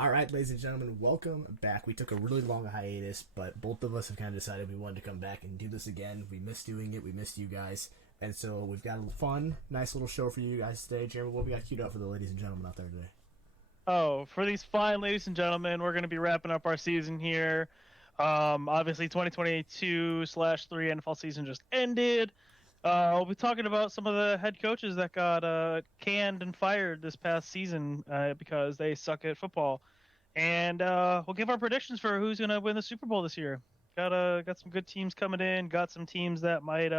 All right, ladies and gentlemen, welcome back. We took a really long hiatus, but both of us have kind of decided we wanted to come back and do this again. We missed doing it. We missed you guys. And so we've got a fun, nice little show for you guys today. Jeremy, what we got queued up for the ladies and gentlemen out there today? Oh, for these fine ladies and gentlemen, we're going to be wrapping up our season here. Obviously, 2022/3 NFL season just ended. We'll be talking about some of the head coaches that got canned and fired this past season because they suck at football, and we'll give our predictions for who's going to win the Super Bowl this year. Got some good teams coming in. Got some teams that might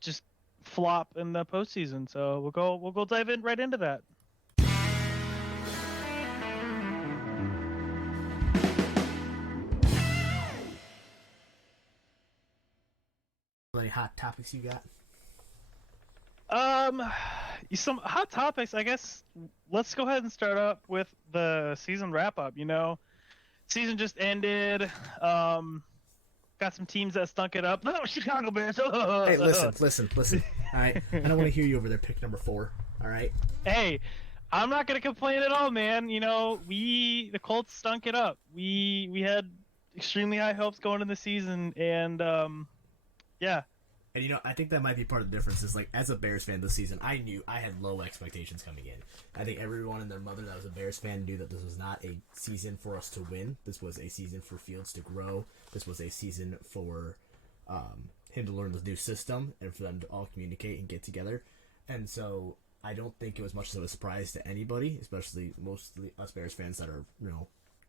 just flop in the postseason. So we'll go dive in right into that. Any hot topics you got? Some hot topics, I guess. Let's go ahead and start up with the season wrap up. Season just ended. Got some teams that stunk it up. No, Chicago Bears. Hey, listen. All right, I don't want to hear you over there. Pick number 4. All right. Hey, I'm not gonna complain at all, man. The Colts stunk it up. We had extremely high hopes going into the season, and yeah. And I think that might be part of the difference is, like, as a Bears fan this season, I knew I had low expectations coming in. I think everyone and their mother that was a Bears fan knew that this was not a season for us to win. This was a season for Fields to grow. This was a season for him to learn the new system and for them to all communicate and get together. And so I don't think it was much of a surprise to anybody, especially mostly us Bears fans that are,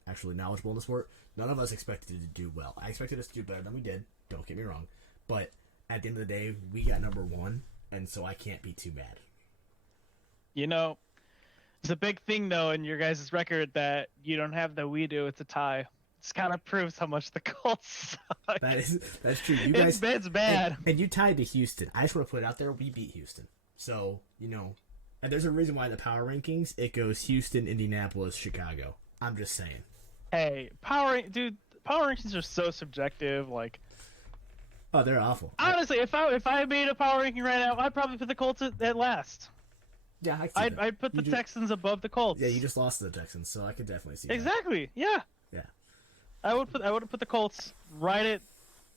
actually knowledgeable in the sport. None of us expected to do well. I expected us to do better than we did. Don't get me wrong. But at the end of the day, we got number 1, and so I can't be too bad. It's a big thing, though, in your guys' record that you don't have the we do. It's a tie. This kind of proves how much the Colts suck. That's true. You guys, it's bad. And you tied to Houston. I just want to put it out there. We beat Houston. So, and there's a reason why in the power rankings, it goes Houston, Indianapolis, Chicago. I'm just saying. Hey, power rankings are so subjective, like... Oh, they're awful. Honestly, if I made a power ranking right now, I'd probably put the Colts at last. Yeah, I'd put the Texans above the Colts. Yeah, you just lost to the Texans, so I could definitely see exactly. that. Yeah. Yeah. I would have put the Colts right at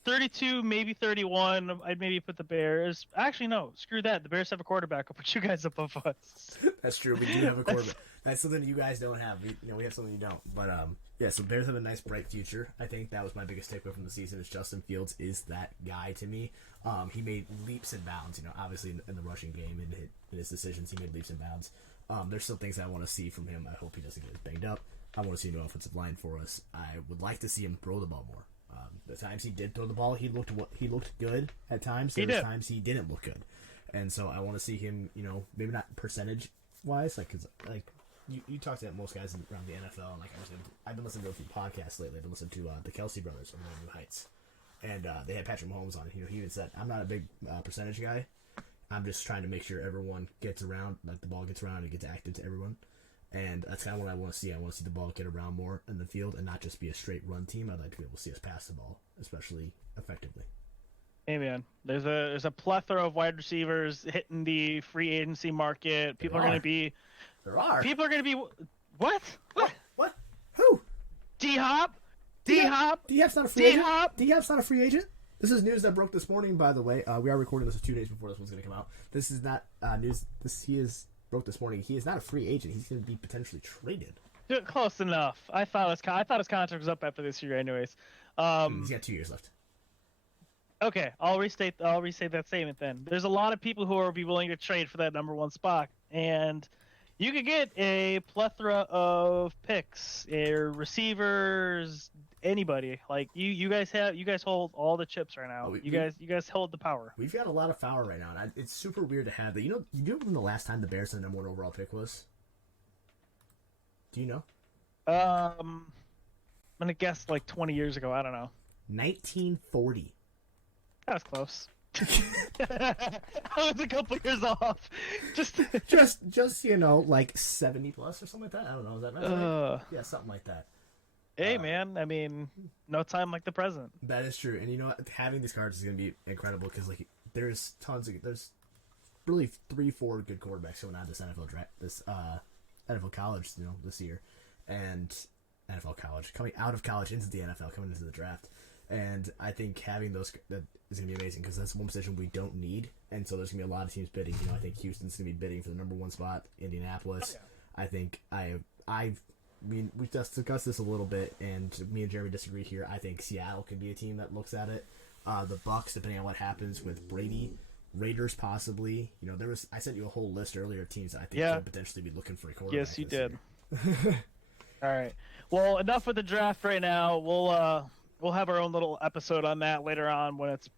32, maybe 31. I'd maybe put the Bears. Actually, no. Screw that. The Bears have a quarterback. I'll put you guys above us. That's true. We do have a quarterback. That's something you guys don't have. We have something you don't. But yeah. So Bears have a nice bright future. I think that was my biggest takeaway from the season. Is Justin Fields is that guy to me. He made leaps and bounds. Obviously in the rushing game and in his decisions, he made leaps and bounds. There's still things I want to see from him. I hope he doesn't get banged up. I want to see a new offensive line for us. I would like to see him throw the ball more. The times he did throw the ball, he looked good at times. There were times he didn't look good, and so I want to see him. Maybe not percentage wise, because you talk to most guys around the NFL, and I've been listening to a few podcasts lately. I've been listening to the Kelsey brothers on New Heights, and they had Patrick Mahomes on. He even said, "I'm not a big percentage guy. I'm just trying to make sure everyone gets around, like the ball gets around and gets active to everyone." And that's kind of what I want to see. I want to see the ball get around more in the field and not just be a straight run team. I'd like to be able to see us pass the ball, especially effectively. Hey, man. There's a plethora of wide receivers hitting the free agency market. People are going to be... There are. People are going to be... What? What? Who? D-Hop? D-Hop? D-Hop's not a free agent? D-Hop's not a free agent? This is news that broke this morning, by the way. We are recording this 2 days before this one's going to come out. This is not news. Broke this morning. He is not a free agent. He's going to be potentially traded. Close enough. I thought his contract was up after this year, anyways. He's got 2 years left. Okay, I'll restate that statement then. There's a lot of people who will be willing to trade for that number 1 spot, and you could get a plethora of picks, receivers, anybody. Like you guys hold all the chips right now. You guys hold the power. We've got a lot of power right now, and it's super weird to have that. You know when the last time the Bears had the number 1 overall pick was? Do you know? I'm gonna guess like 20 years ago. I don't know. 1940. That was close. I was a couple years off. Just like 70 plus or something like that. I don't know. Is that right? Yeah, something like that. Hey, man. I mean, no time like the present. That is true. And having these cards is going to be incredible because there's really 3-4 good quarterbacks going on this NFL draft, this NFL college, this year. and NFL college, coming out of college into the NFL, coming into the draft. And I think having those that is going to be amazing because that's one position we don't need. And so there's going to be a lot of teams bidding. I think Houston's going to be bidding for the number 1 spot. Indianapolis. Oh, yeah. I think I mean, we just discussed this a little bit, and me and Jeremy disagree here. I think Seattle could be a team that looks at it. The Bucks, depending on what happens with Brady. Raiders, possibly. I sent you a whole list earlier of teams that I think could potentially be looking for a quarterback. Yes, you did. All right. Well, enough with the draft right now. We'll have our own little episode on that later on when it's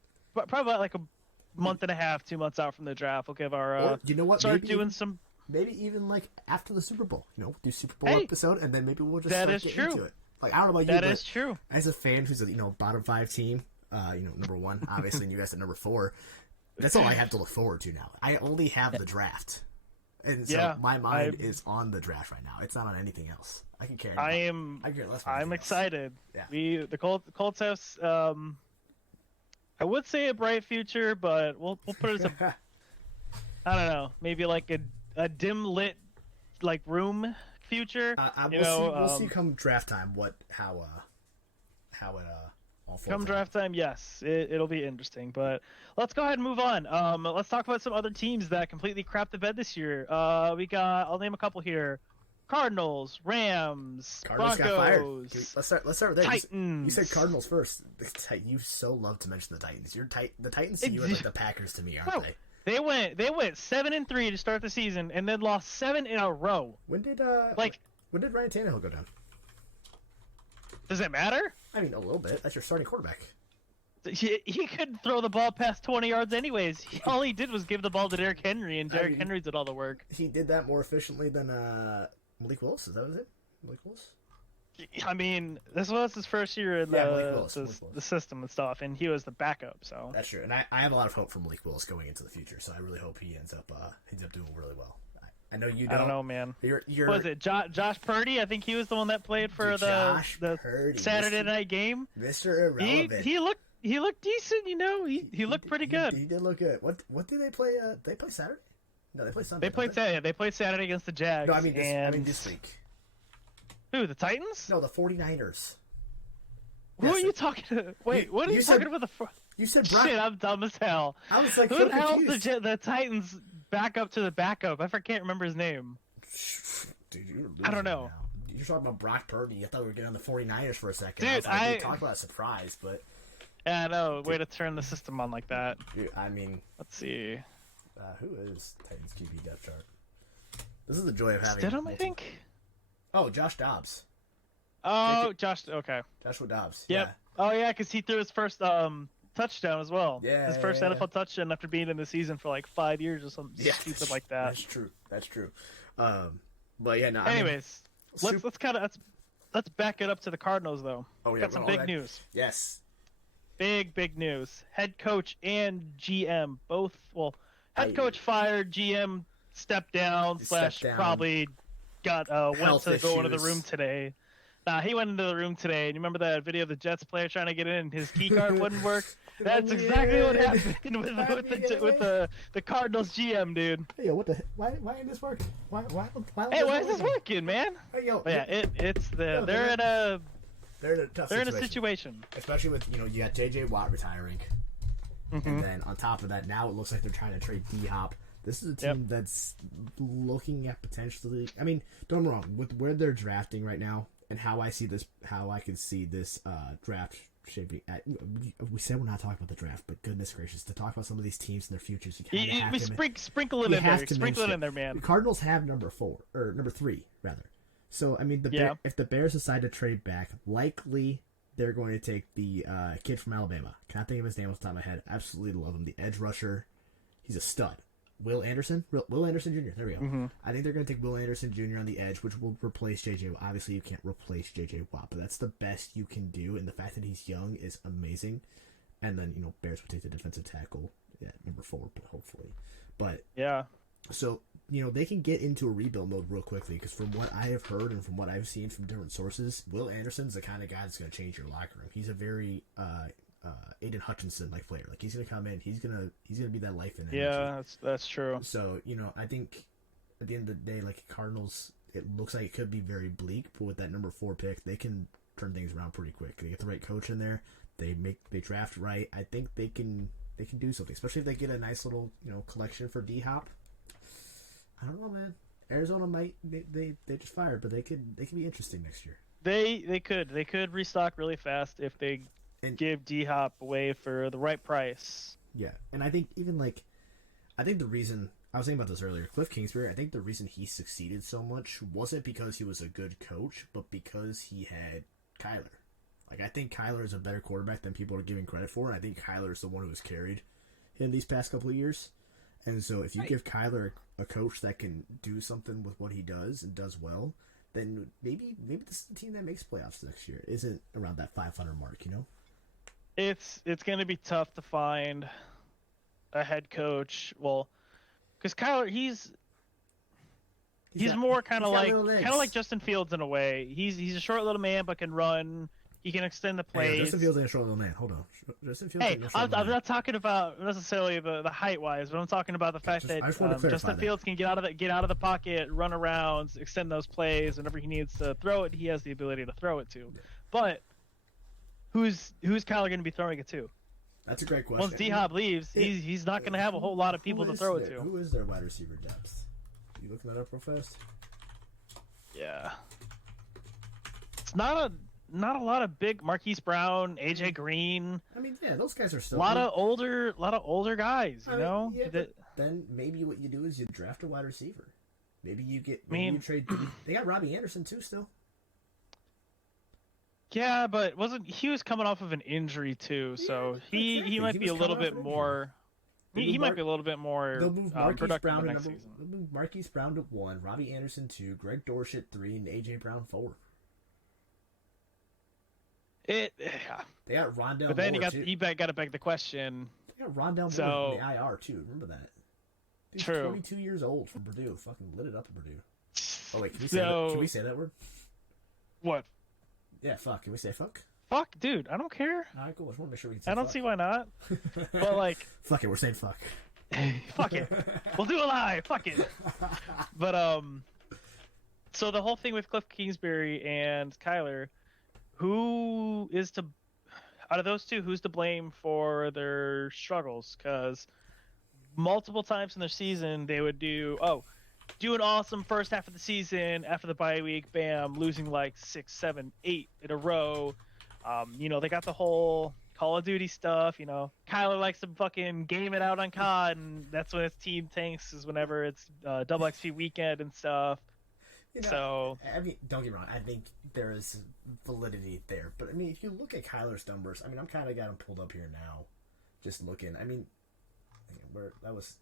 probably like a month and a half, 2 months out from the draft. We'll give our or, you know what? Start doing some. Maybe even like after the Super Bowl, do Super Bowl episode, and then maybe we'll just start getting into it. Like I don't know about you, that is true. As a fan who's a bottom 5 team, number 1, obviously, and you guys at number 4. That's all I have to look forward to now. I only have the draft, and so my mind is on the draft right now. It's not on anything else. I can care. I'm excited. Yeah. The Colts have. I would say a bright future, but we'll put it as a. I don't know, maybe like a dim lit like room future. We'll see come draft time how it all come draft time. Yes, it'll be interesting. But let's go ahead and move on. Let's talk about some other teams that completely crapped the bed this year. I'll name a couple here. Cardinals, Rams, Broncos. Got fired. Let's start with there. Titans. You said Cardinals first. You so love to mention the Titans. The Titans to you are like the Packers to me, aren't they? They went 7-3 to start the season, and then lost 7 in a row. When did Ryan Tannehill go down? Does it matter? I mean, a little bit. That's your starting quarterback. He could throw the ball past 20 yards anyways. All he did was give the ball to Derrick Henry, and Derrick Henry did all the work. He did that more efficiently than Malik Willis. Is that what it? Malik Willis? I mean, this was his first year in the system and stuff, and he was the backup. So that's true, and I have a lot of hope for Malik Willis going into the future. So I really hope he ends up doing really well. I know you don't. I don't know, man. You're was it Josh Purdy? I think he was the one that played for the Purdy, Saturday night game. Mr. Irrelevant. He looked decent, He looked pretty good. He did look good. What did they play? They play Saturday? No, they play Sunday. They played Saturday against the Jags. No, I mean this week. Who, the Titans? No, the 49ers. Who are you talking to? Wait, what are you talking about? You said Brock. Shit, I'm dumb as hell. I was like, who the hell is the Titans backup to the backup? I can't remember his name. Dude, I don't know. Now. You're talking about Brock Purdy. I thought we were getting on the 49ers for a second. Dude, we talked about a surprise, but... Yeah, I know. Way to turn the system on like that. Dude, I mean... Let's see. Who is Titans QB depth chart? This is the joy of having... Stidham, I think? Oh, Josh Dobbs. Oh, okay. Joshua Dobbs. Yep. Yeah. Oh, yeah, because he threw his first touchdown as well. Yeah. His first NFL touchdown after being in the season for like 5 years or something stupid like that. That's true. But yeah, no. Anyways, let's back it up to the Cardinals though. Oh yeah, got some big news. Yes. Big news. Head coach and GM both. Well, head coach fired. GM stepped down. Probably got went to go into the room today. He went into the room today, and you remember that video of the Jets player trying to get in, and his key card wouldn't work? That's exactly what happened with the Cardinals GM, dude. Hey, what the? Why ain't this working? Why is this working, man? Hey, yo, they're in a tough situation. Especially with you got JJ Watt retiring, and then on top of that, now it looks like they're trying to trade D-Hop. This is a team that's looking at potentially. I mean, don't get me wrong, with where they're drafting right now. And how I can see this draft shaping. We said we're not talking about the draft, but goodness gracious, to talk about some of these teams and their futures, sprinkle it in there. Sprinkle it in there, man. The Cardinals have number 3 rather. So I mean, if the Bears decide to trade back, likely they're going to take the kid from Alabama. Can't think of his name off the top of my head. Absolutely love him. The edge rusher. He's a stud. Will Anderson Jr. There we go. Mm-hmm. I think they're going to take Will Anderson Jr. on the edge, which will replace JJ. Obviously, you can't replace JJ Watt, but that's the best you can do. And the fact that he's young is amazing. And then Bears would take the defensive tackle at number 4, but hopefully. But yeah, so they can get into a rebuild mode real quickly because from what I have heard and from what I've seen from different sources, Will Anderson's the kind of guy that's going to change your locker room. He's a very Aiden Hutchinson like player. Like he's gonna come in, he's gonna be that life in energy. Yeah, that's true. So I think at the end of the day, like Cardinals, it looks like it could be very bleak, but with that number 4 pick, they can turn things around pretty quick. They get the right coach in there. They draft right. I think they can do something, especially if they get a nice little collection for D-Hop. I don't know, man. Arizona might they just fired, but they could be interesting next year. They could restock really fast if they give D-Hop away for the right price. Yeah, and I think even the reason I was thinking about this earlier, Cliff Kingsbury, I think the reason he succeeded so much wasn't because he was a good coach, but because he had Kyler. Like, I think Kyler is a better quarterback than people are giving credit for, and I think Kyler is the one who has carried him these past couple of years. And so if you give Kyler a coach that can do something with what he does and does well, then maybe this is the team that makes playoffs next year. Isn't around that 500 mark, It's going to be tough to find a head coach. Well, because Kyler, he's more kind of like Justin Fields in a way. He's a short little man but can run. He can extend the plays. Hey, Justin Fields ain't a short little man. Hold on. Justin Fields ain't a short I'm not talking about necessarily the height wise, but I'm talking about the fact that Justin Fields can get out of the pocket, run around, extend those plays whenever he needs to throw it. He has the ability to throw it to. But who's Kyler going to be throwing it to? That's a great question. Once D-Hop leaves, he's not going to have a whole lot of people to throw it to. Who is their wide receiver depth? You looking that up real fast? Yeah. It's not a lot of big Marquise Brown, AJ Green. I mean, yeah, those guys are still a lot of older guys, you know? Yeah, but then maybe what you do is you draft a wide receiver. Maybe you trade. They got Robbie Anderson too still. Yeah, but he was coming off of an injury too, so he might be a little bit more. He might be a little bit more productive next season. They'll move Marquise Brown to 1, Robbie Anderson 2, Greg Dortch at 3, and AJ Brown 4. They got Rondell. But then Moore, you got to beg the question. They got Rondell Moore in the IR too. Remember that? He's True. 22 years old from Purdue. Fucking lit it up at Purdue. Oh wait, can we say that word? What? Yeah, fuck. Can we say fuck? Fuck, dude. I don't care. All right, cool. I just want to make sure we can say I don't fuck. see why not. But like, fuck it. We're saying fuck. Fuck it. We'll do it live. Fuck it. But so the whole thing with Cliff Kingsbury and Kyler, out of those two, who's to blame for their struggles? Because multiple times in their season, they would do an awesome first half of the season. After the bye week, bam, losing like 6, 7, 8 in a row. They got the whole Call of Duty stuff. Kyler likes to fucking game it out on COD, and that's when his team tanks, is whenever it's double XP weekend and stuff. So I mean, don't get me wrong. I think there is validity there, but I mean, if you look at Kyler's numbers, I mean, I'm kind of got him pulled up here now, just looking. I mean,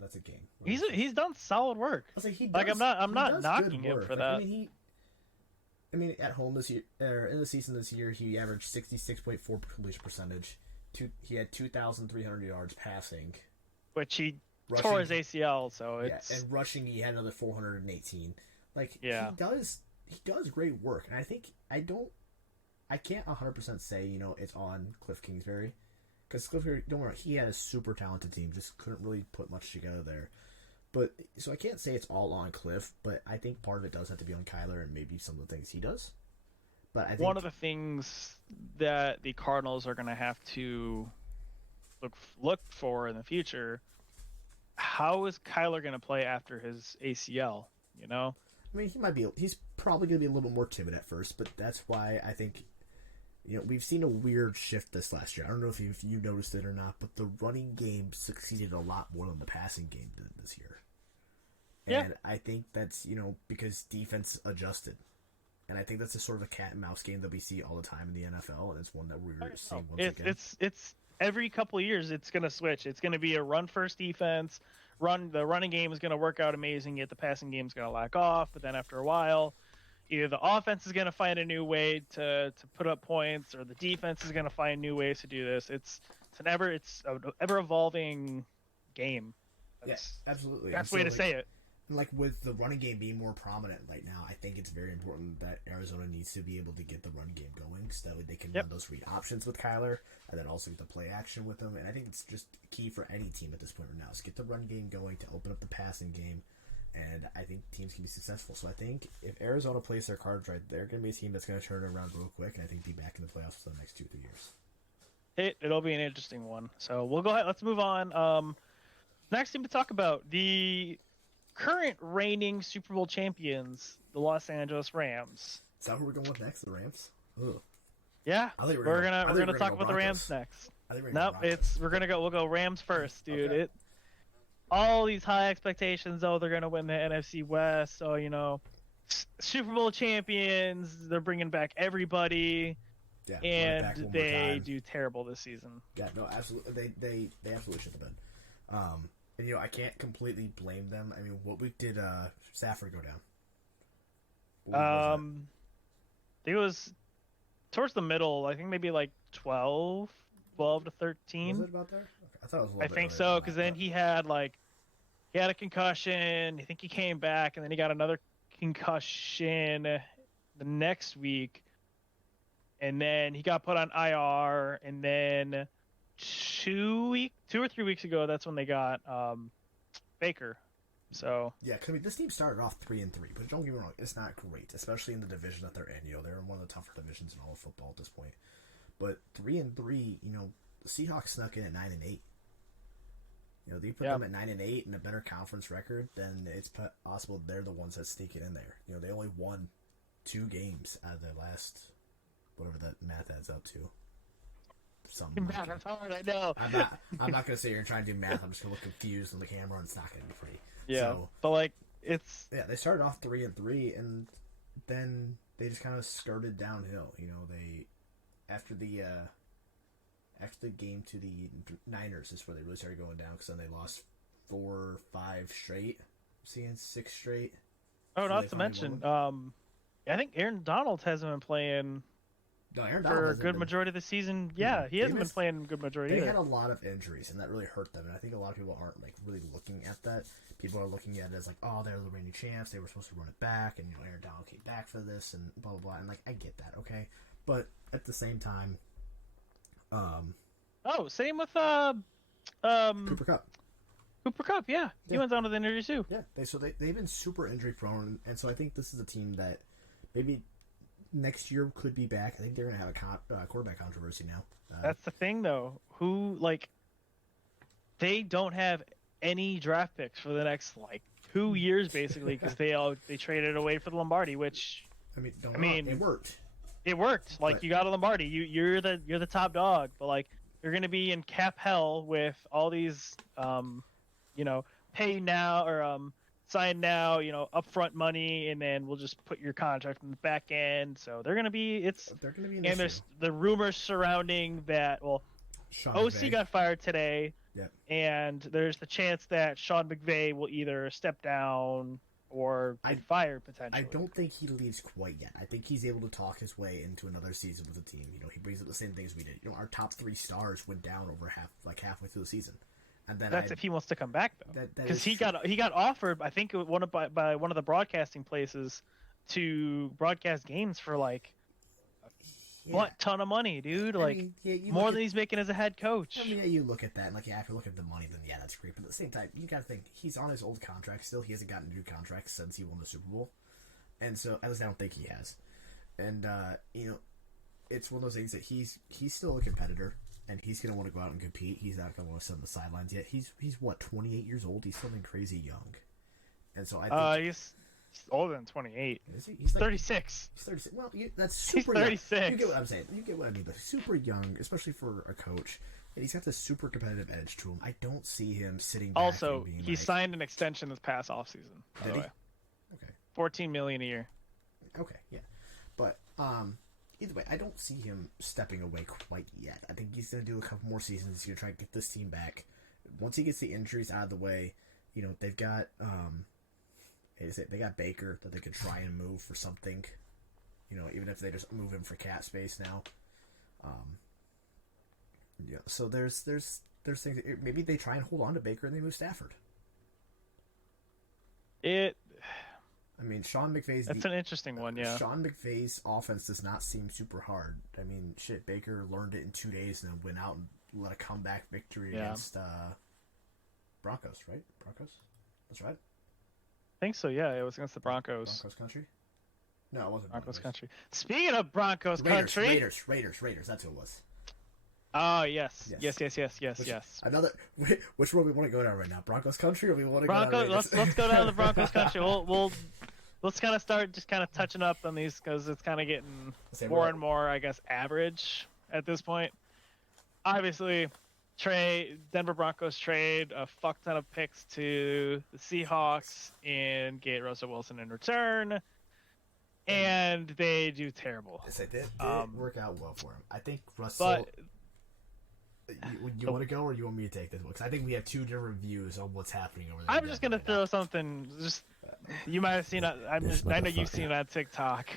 that's a game. He's done solid work. I was like, I'm not knocking him for that. I mean, at home this year, or in the season this year, he averaged 66.4 completion percentage. He had 2,300 yards passing, which he tore his ACL. So and rushing, he had another 418. Like, yeah. he does great work, and I can't 100% say it's on Cliff Kingsbury, because Cliff Kingsbury, don't worry, he had a super talented team, just couldn't really put much together there. But so I can't say it's all on Cliff, but I think part of it does have to be on Kyler and maybe some of the things he does. But I think one of the things that the Cardinals are going to have to look for in the future, how is Kyler going to play after his ACL? I mean, he's probably going to be a little more timid at first, but that's why I think, we've seen a weird shift this last year. I don't know if you noticed it or not, but the running game succeeded a lot more than the passing game did this year. Yeah. And I think that's, because defense adjusted. And I think that's a sort of a cat and mouse game that we see all the time in the NFL, and it's one that we're seeing once again. It's every couple of years it's going to switch. It's going to be a run-first defense. The running game is going to work out amazing, yet the passing game is going to lack off. But then after a while, either the offense is going to find a new way to put up points, or the defense is going to find new ways to do this. It's an ever evolving game. Yes, absolutely. That's the way to say it. Like, with the running game being more prominent right now, I think it's very important that Arizona needs to be able to get the run game going, so that they can run those read options with Kyler, and then also get the play action with him. And I think it's just key for any team at this point right now, is get the run game going to open up the passing game. and I think teams can be successful. So I think if Arizona plays their cards right, they're going to be a team that's going to turn it around real quick, and I think be back in the playoffs for the next 2-3 years. It'll be an interesting one. So we'll go ahead. Let's move on. Next team to talk about, the current reigning Super Bowl champions, the Los Angeles Rams. Is that who we're going with next? The Rams? Ugh. Yeah, we're gonna talk about the Rams next. Nope, we'll go Rams first, dude. Okay. All these high expectations. Oh, they're gonna win the NFC West. So Super Bowl champions. They're bringing back everybody. Yeah, and they do terrible this season. Yeah, no, absolutely. They absolutely should have been. And I can't completely blame them. I mean, what week did Stafford go down? I think it was towards the middle. I think maybe like 12 to 13. Was it about there? Okay. I thought it was a little I bit think earlier so, than because that, then he had a concussion. I think he came back, and then he got another concussion the next week, and then he got put on IR, and then 2 or 3 weeks ago, that's when they got Baker. So yeah, because this team started off 3-3, but don't get me wrong, it's not great, especially in the division that they're in. They're in one of the tougher divisions in all of football at this point. But 3-3, the Seahawks snuck in at 9-8. They put them at 9-8 and a better conference record, then it's possible they're the ones that sneak it in there. They only won 2 games out of their last, whatever that math adds up to. Math, that's hard, I know. I'm not gonna sit here and try and do math. I'm just gonna look confused on the camera, and it's not gonna be pretty. Yeah, so, but it's they started off 3-3, and then they just kind of skirted downhill. They after the game to the Niners is where they really started going down, because then they lost 4 or 5 straight, seeing 6 straight. Oh, not to mention, I think Aaron Donald hasn't been playing. No, Aaron for a good majority of the season. Yeah, he hasn't been playing a good majority. They had a lot of injuries, and that really hurt them. And I think a lot of people aren't really looking at that. People are looking at it as oh, they're the reigning champs. They were supposed to run it back, and Aaron Donald came back for this, and blah blah blah. And I get that, okay, but at the same time, same with Cooper Kupp. Cooper Kupp, yeah, he went down to the injuries too. Yeah, they've been super injury prone, and so I think this is a team that maybe next year could be back. I think they're going to have a quarterback controversy now. That's the thing, though. They don't have any draft picks for the next 2 years, basically, because they traded away for the Lombardi, which it worked. It worked. You got a Lombardi. You're the top dog, but you're going to be in cap hell with all these, pay now or sign now, upfront money, and then we'll just put your contract in the back end. So they're gonna be an and there's the rumors surrounding that. Well, Shawn OC McVay got fired today, Yep. and there's the chance that Shawn McVay will either step down or be fired potentially. I don't think he leaves quite yet. I think he's able to talk his way into another season with the team. He brings up the same things we did. Our top 3 stars went down over halfway through the season. And then that's if he wants to come back, though, because he got offered, I think, by one of the broadcasting places to broadcast games for what ton of money, dude? More than he's making as a head coach. You look at that, and if you look at the money, then yeah, that's great. But at the same time, you got to think he's on his old contract still. He hasn't gotten a new contract since he won the Super Bowl, and so at least I don't think he has. And it's one of those things that he's still a competitor. And he's going to want to go out and compete. He's not going to want to sit on the sidelines yet. He's what, 28 years old? He's something crazy young. And so I think... he's older than 28. Is he? He's 36. He's 36. Well, that's super He's 36. young. You get what I'm saying. You get what I mean. But super young, especially for a coach. And he's got this super competitive edge to him. I don't see him sitting back also, and being he signed an extension this past offseason. Did he? Okay. $14 million a year. Okay, yeah. But, either way, I don't see him stepping away quite yet. I think he's going to do a couple more seasons. He's going to try to get this team back. Once he gets the injuries out of the way, they've got they got Baker that they could try and move for something. Even if they just move him for cap space now. So there's things. Maybe they try and hold on to Baker and they move Stafford. Shawn McVay's... That's an interesting one, yeah. Shawn McVay's offense does not seem super hard. Baker learned it in 2 days and then went out and let a comeback victory against Broncos, right? Broncos? That's right. think so. Yeah, it was against the Broncos. Broncos country? No, it wasn't Broncos country. Speaking of Broncos country, Raiders. That's who it was. Oh yes. Another. Which one we want to go down right now? Broncos country, or we want to Broncos? go down Raiders? Let's go down the Broncos country. Let's kind of start just kind of touching up on these because it's kind of getting more and more, I guess, average at this point. Obviously, Denver Broncos trade a fuck ton of picks to the Seahawks and get Russell Wilson in return, and they do terrible. Yes, it did work out well for him. I think Russell. But you want to go, or you want me to take this one? Because I think we have two different views on what's happening over there. I'm just gonna throw something. Just you might have seen it. I know you've seen it on TikTok.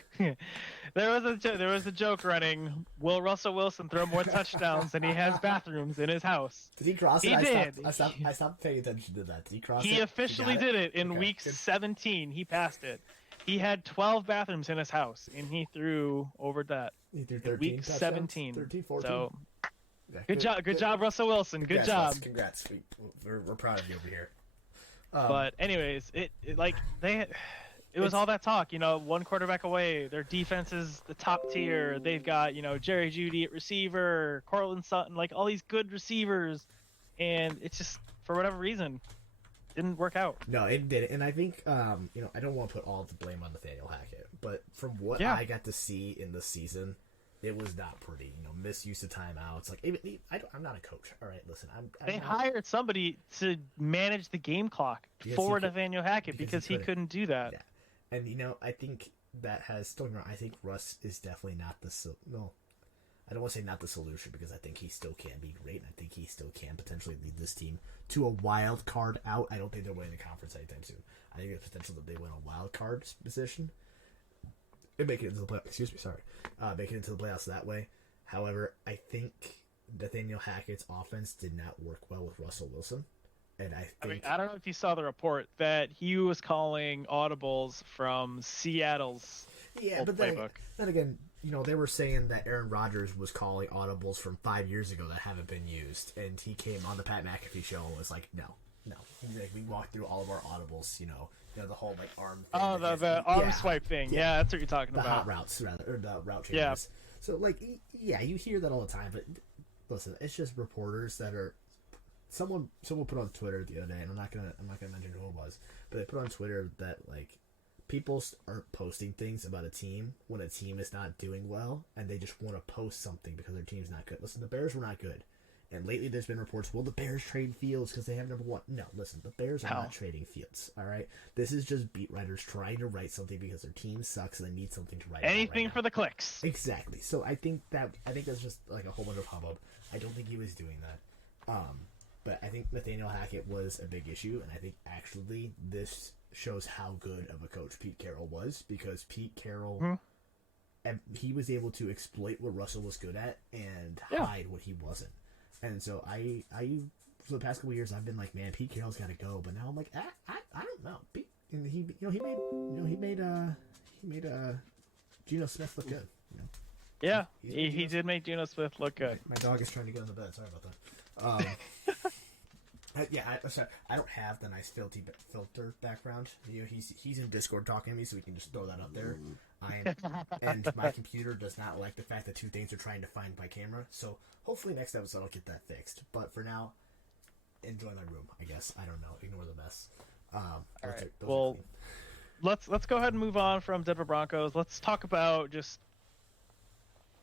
There was a joke running. Will Russell Wilson throw more touchdowns than he has bathrooms in his house? Did he cross it? He did. I stopped paying attention to that. Did he cross it? He officially did it in week 17. He passed it. He had 12 bathrooms in his house, and he threw over that. He threw 13 week 17. 13, 14. So. Yeah, good job, Russell Wilson. Good job. Congrats. We're proud of you over here. But anyways, it was all that talk. One quarterback away. Their defense is the top tier. They've got Jerry Jeudy at receiver, Cortland Sutton, like all these good receivers, and it's just for whatever reason didn't work out. No, it didn't. And I think I don't want to put all the blame on Nathaniel Hackett, but from what I got to see in the season. It was not pretty, misuse of timeouts. Like, I'm not a coach. All right, listen, They hired somebody to manage the game clock for Nathaniel Hackett because he couldn't do that. Yeah, and I think that has. Don't get me wrong. I think Russ is definitely not no. I don't want to say not the solution because I think he still can be great, and I think he still can potentially lead this team to a wild card out. I don't think they're winning the conference anytime soon. I think there's potential that they win a wild card position. And make it into the playoffs. Make it into the playoffs that way. However, I think Nathaniel Hackett's offense did not work well with Russell Wilson, and I don't know if you saw the report that he was calling audibles from Seattle's old playbook. Then again, they were saying that Aaron Rodgers was calling audibles from 5 years ago that haven't been used, and he came on the Pat McAfee show and was like, no. He's like, we walked through all of our audibles, the whole arm thing. Oh, the arm swipe thing. Yeah, that's what you're talking about. The hot routes, rather, or the route changes. Yeah. So, you hear that all the time, but listen, it's just reporters that are. Someone put on Twitter the other day, and I'm not gonna mention who it was, but they put on Twitter that people aren't posting things about a team when a team is not doing well, and they just want to post something because their team's not good. Listen, the Bears were not good. And lately there's been reports, the Bears trade Fields because they have number one. No, listen, the Bears are not trading Fields, all right? This is just beat writers trying to write something because their team sucks and they need something to write anything for the clicks. Exactly. So I think that's just a whole bunch of hubbub. I don't think he was doing that. But I think Nathaniel Hackett was a big issue, and I think actually this shows how good of a coach Pete Carroll was because Pete Carroll he was able to exploit what Russell was good at and hide what he wasn't. And so I for the past couple of years I've been like, man, Pete Carroll's got to go. But now I'm like, I don't know. Pete, and he made Geno Smith look good. Yeah, he did make Geno Smith look good. My dog is trying to get on the bed. Sorry about that. I don't have the nice filter background. He's in Discord talking to me, so we can just throw that up there. And my computer does not like the fact that two things are trying to find my camera. So hopefully next episode I'll get that fixed. But for now, enjoy my room. I guess I don't know. Ignore the mess. All right. Well, let's go ahead and move on from Denver Broncos. Let's talk about just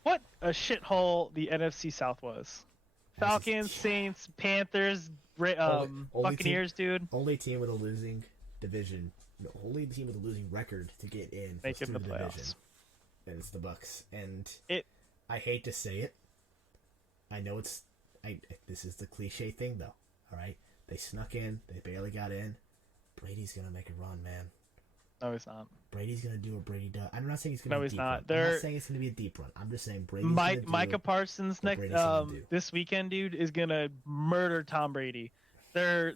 what a shithole the NFC South was. Falcons, Saints, Panthers, Buccaneers, dude. Only team with a losing division. No, only team with a losing record to get in through the playoffs. Division. And it's the Bucks. And I hate to say it. I know this is the cliche thing though. All right, they snuck in. They barely got in. Brady's gonna make a run, man. No, he's not. Brady's gonna do what Brady does. I'm not saying he's gonna. No, be he's deep not. Run. I'm not saying it's gonna be a deep run. I'm just saying Brady's Micah Parsons this weekend, dude, is gonna murder Tom Brady. Their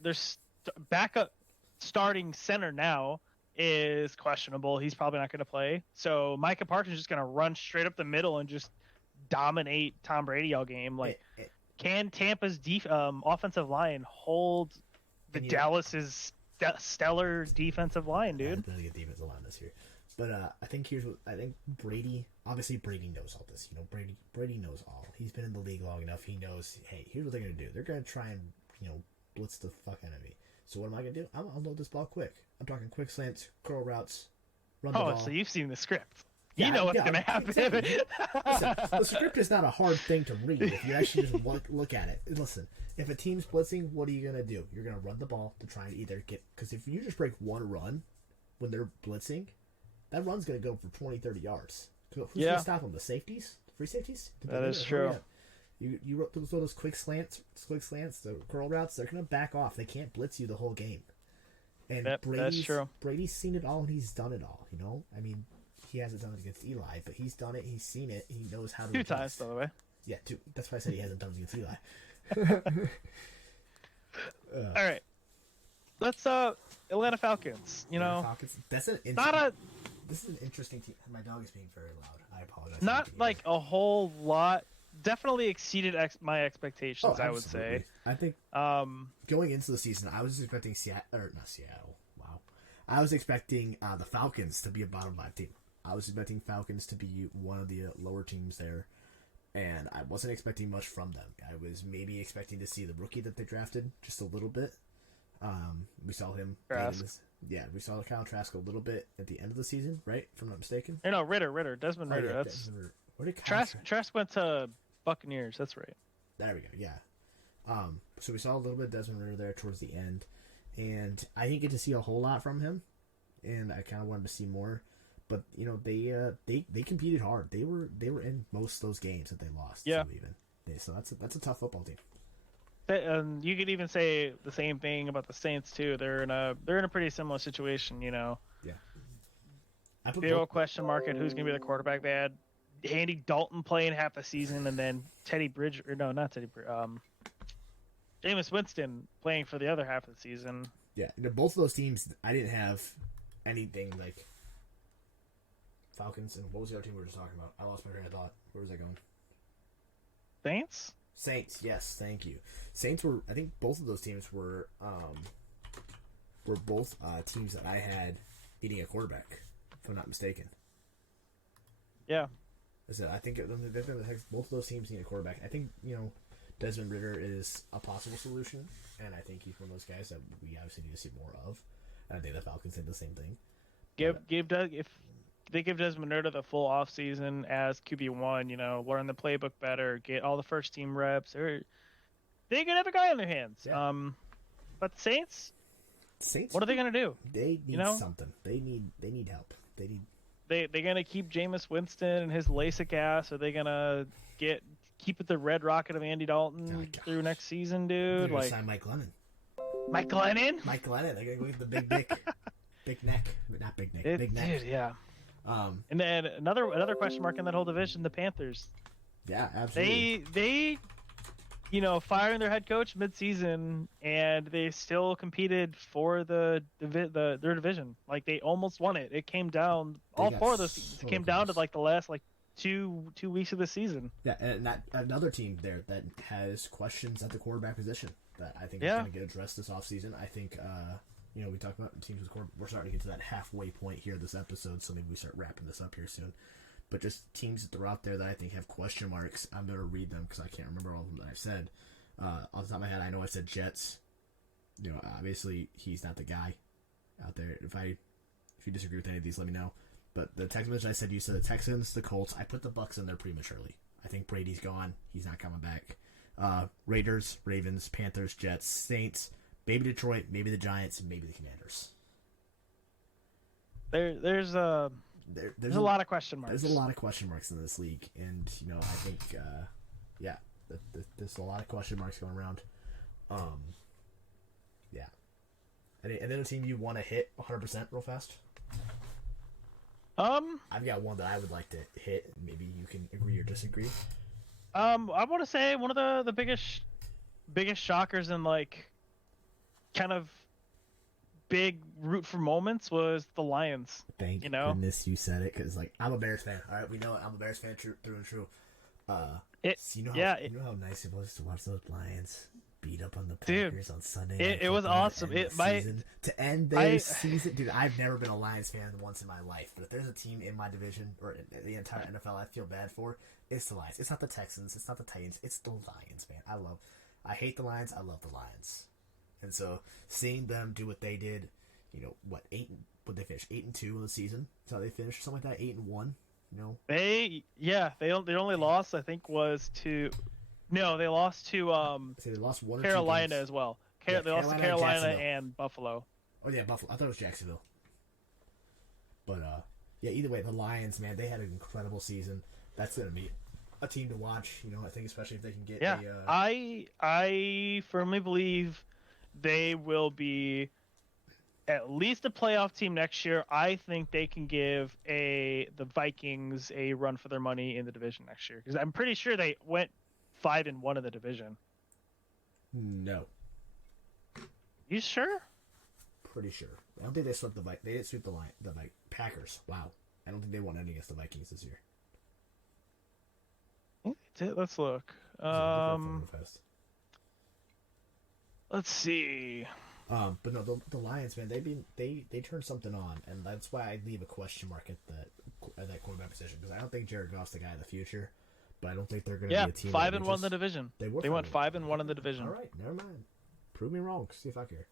backup starting center now is questionable. He's probably not gonna play. So Micah Parsons is just gonna run straight up the middle and just dominate Tom Brady all game. Can Tampa's offensive line hold the Dallas's stellar defensive line, dude. Really good defensive line this year. But I think Brady. Obviously, Brady knows all this. Brady knows all. He's been in the league long enough. He knows. Hey, here's what they're gonna do. They're gonna try and blitz the fuck out of me. So what am I gonna do? I'll load this ball quick. I'm talking quick slants, curl routes, run the ball. Oh, so you've seen the script. You know what's gonna happen. Exactly. Listen, the script is not a hard thing to read if you actually just look at it. Listen, if a team's blitzing, what are you gonna do? You're gonna run the ball to try and either get, because if you just break one run when they're blitzing, that run's going to go for 20, 30 yards. Who's going to stop them? The safeties? Free safeties? That is true. You throw those quick slants, the curl routes, they're going to back off. They can't blitz you the whole game. And that's true. Brady's seen it all and he's done it all, I mean, he hasn't done it against Eli, but he's done it, he's seen it, he knows how to Two times, by the way. Yeah, two. That's why I said he hasn't done it against Eli. All right. Let's Atlanta Falcons. Falcons. That's an This is an interesting team. My dog is being very loud. I apologize. Not like a whole lot. Definitely exceeded my expectations. I would say. I think going into the season, I was expecting not Seattle. Wow, I was expecting the Falcons to be a bottom 5 team. I was expecting Falcons to be one of the lower teams there, and I wasn't expecting much from them. I was maybe expecting to see the rookie that they drafted just a little bit. We saw him. We saw Kyle Trask a little bit at the end of the season, right? If I'm not mistaken. No, Ritter, Desmond Ritter. That's where did Trask went to Buccaneers. That's right. There we go. Yeah. So we saw a little bit of Desmond Ritter there towards the end, and I didn't get to see a whole lot from him, and I kind of wanted to see more. But they competed hard. They were in most of those games that they lost. Yeah. So that's a tough football team. And you could even say the same thing about the Saints too. They're in a pretty similar situation, Yeah. Big old question mark at who's going to be the quarterback. They had Andy Dalton playing half the season, and then Jameis Winston playing for the other half of the season. Yeah, both of those teams, I didn't have anything like Falcons, and what was the other team we were just talking about? I lost my train of thought. Where was I going? Saints, yes, thank you. Saints were, I think both of those teams were both teams that I had needing a quarterback, if I'm not mistaken. Yeah. I think both of those teams need a quarterback. I think, Desmond Ritter is a possible solution, and I think he's one of those guys that we obviously need to see more of. And I think the Falcons did the same thing. If they give Desmond Ritter the full offseason as QB1, learn the playbook better, get all the first team reps, they could have a guy on their hands. Yeah. But the Saints, what are they going to do? They need something. They need help. They're going to keep Jameis Winston and his LASIK ass? Are they going to keep it the red rocket of Andy Dalton through next season, dude? They're going to sign Mike Glennon. Mike Glennon? Mike Glennon. They're going to go with the big dick. Big neck. Not big neck. Big neck. Dude, yeah. And then another question mark in that whole division, the Panthers. Yeah, absolutely. They firing their head coach mid-season, and they still competed for their division. Like, they almost won it. It came down all 4 of those teams. It came down to like the last two weeks of the season. Yeah, and another team there that has questions at the quarterback position that I think is going to get addressed this offseason. I think we talked about teams with quarterback. We're starting to get to that halfway point here this episode, so maybe we start wrapping this up here soon. But just teams that are out there that I think have question marks. I'm going to read them because I can't remember all of them that I've said. Off the top of my head, I know I said Jets. Obviously he's not the guy out there. If you disagree with any of these, let me know. But the Texans, I said, you said the Texans, the Colts. I put the Bucks in there prematurely. I think Brady's gone. He's not coming back. Raiders, Ravens, Panthers, Jets, Saints, maybe Detroit, maybe the Giants, and maybe the Commanders. There's a lot of question marks. There's a lot of question marks in this league, and I think there's a lot of question marks going around. Yeah. And then a team you want to hit 100% real fast. I've got one that I would like to hit. Maybe you can agree or disagree. I want to say one of the biggest shockers and kind of big root for moments was the Lions. Thank goodness you said it, because I'm a Bears fan. All right, we know it. I'm a Bears fan through and through. You know how nice it was to watch those Lions beat up on the Dude, Packers on Sunday. it was awesome. To end their season, dude. I've never been a Lions fan once in my life, but if there's a team in my division or in the entire NFL I feel bad for, it's the Lions. It's not the Texans. It's not the Titans. It's the Lions, man. I hate the Lions. I love the Lions, and so seeing them do what they did, what they finish 8-2 in the season. That's how they finished, something like that, 8-1. They only loss I think was to. No, they lost to they lost one Carolina as well. They lost to Carolina and Buffalo. Oh yeah, Buffalo. I thought it was Jacksonville. But either way, the Lions, man, they had an incredible season. That's gonna be a team to watch. I think especially if they can get. Yeah, I firmly believe they will be at least a playoff team next year. I think they can give the Vikings a run for their money in the division next year, because I'm pretty sure they went 5-1 in the division. No. You sure? Pretty sure. I don't think they swept they didn't sweep the Packers. Wow. I don't think they won any against the Vikings this year. Let's look. Let's see. But no, the Lions, man, they turned something on, and that's why I leave a question mark at that quarterback position, because I don't think Jared Goff's the guy of the future. But I don't think they're going to be a team. 5-1 in the division. They went 5-1 in the division. All right, never mind. Prove me wrong. See if I care.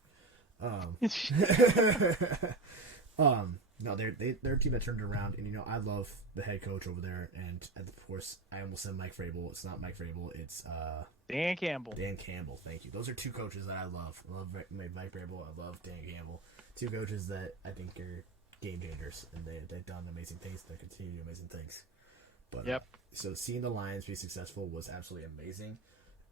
No, they're a team that turned it around, and I love the head coach over there, and of course I almost said Mike Vrabel. It's not Mike Vrabel. It's Dan Campbell. Dan Campbell. Thank you. Those are two coaches that I love. I love Mike Vrabel. I love Dan Campbell. Two coaches that I think are game changers, and they've done amazing things. They continue to do amazing things. But so seeing the Lions be successful was absolutely amazing,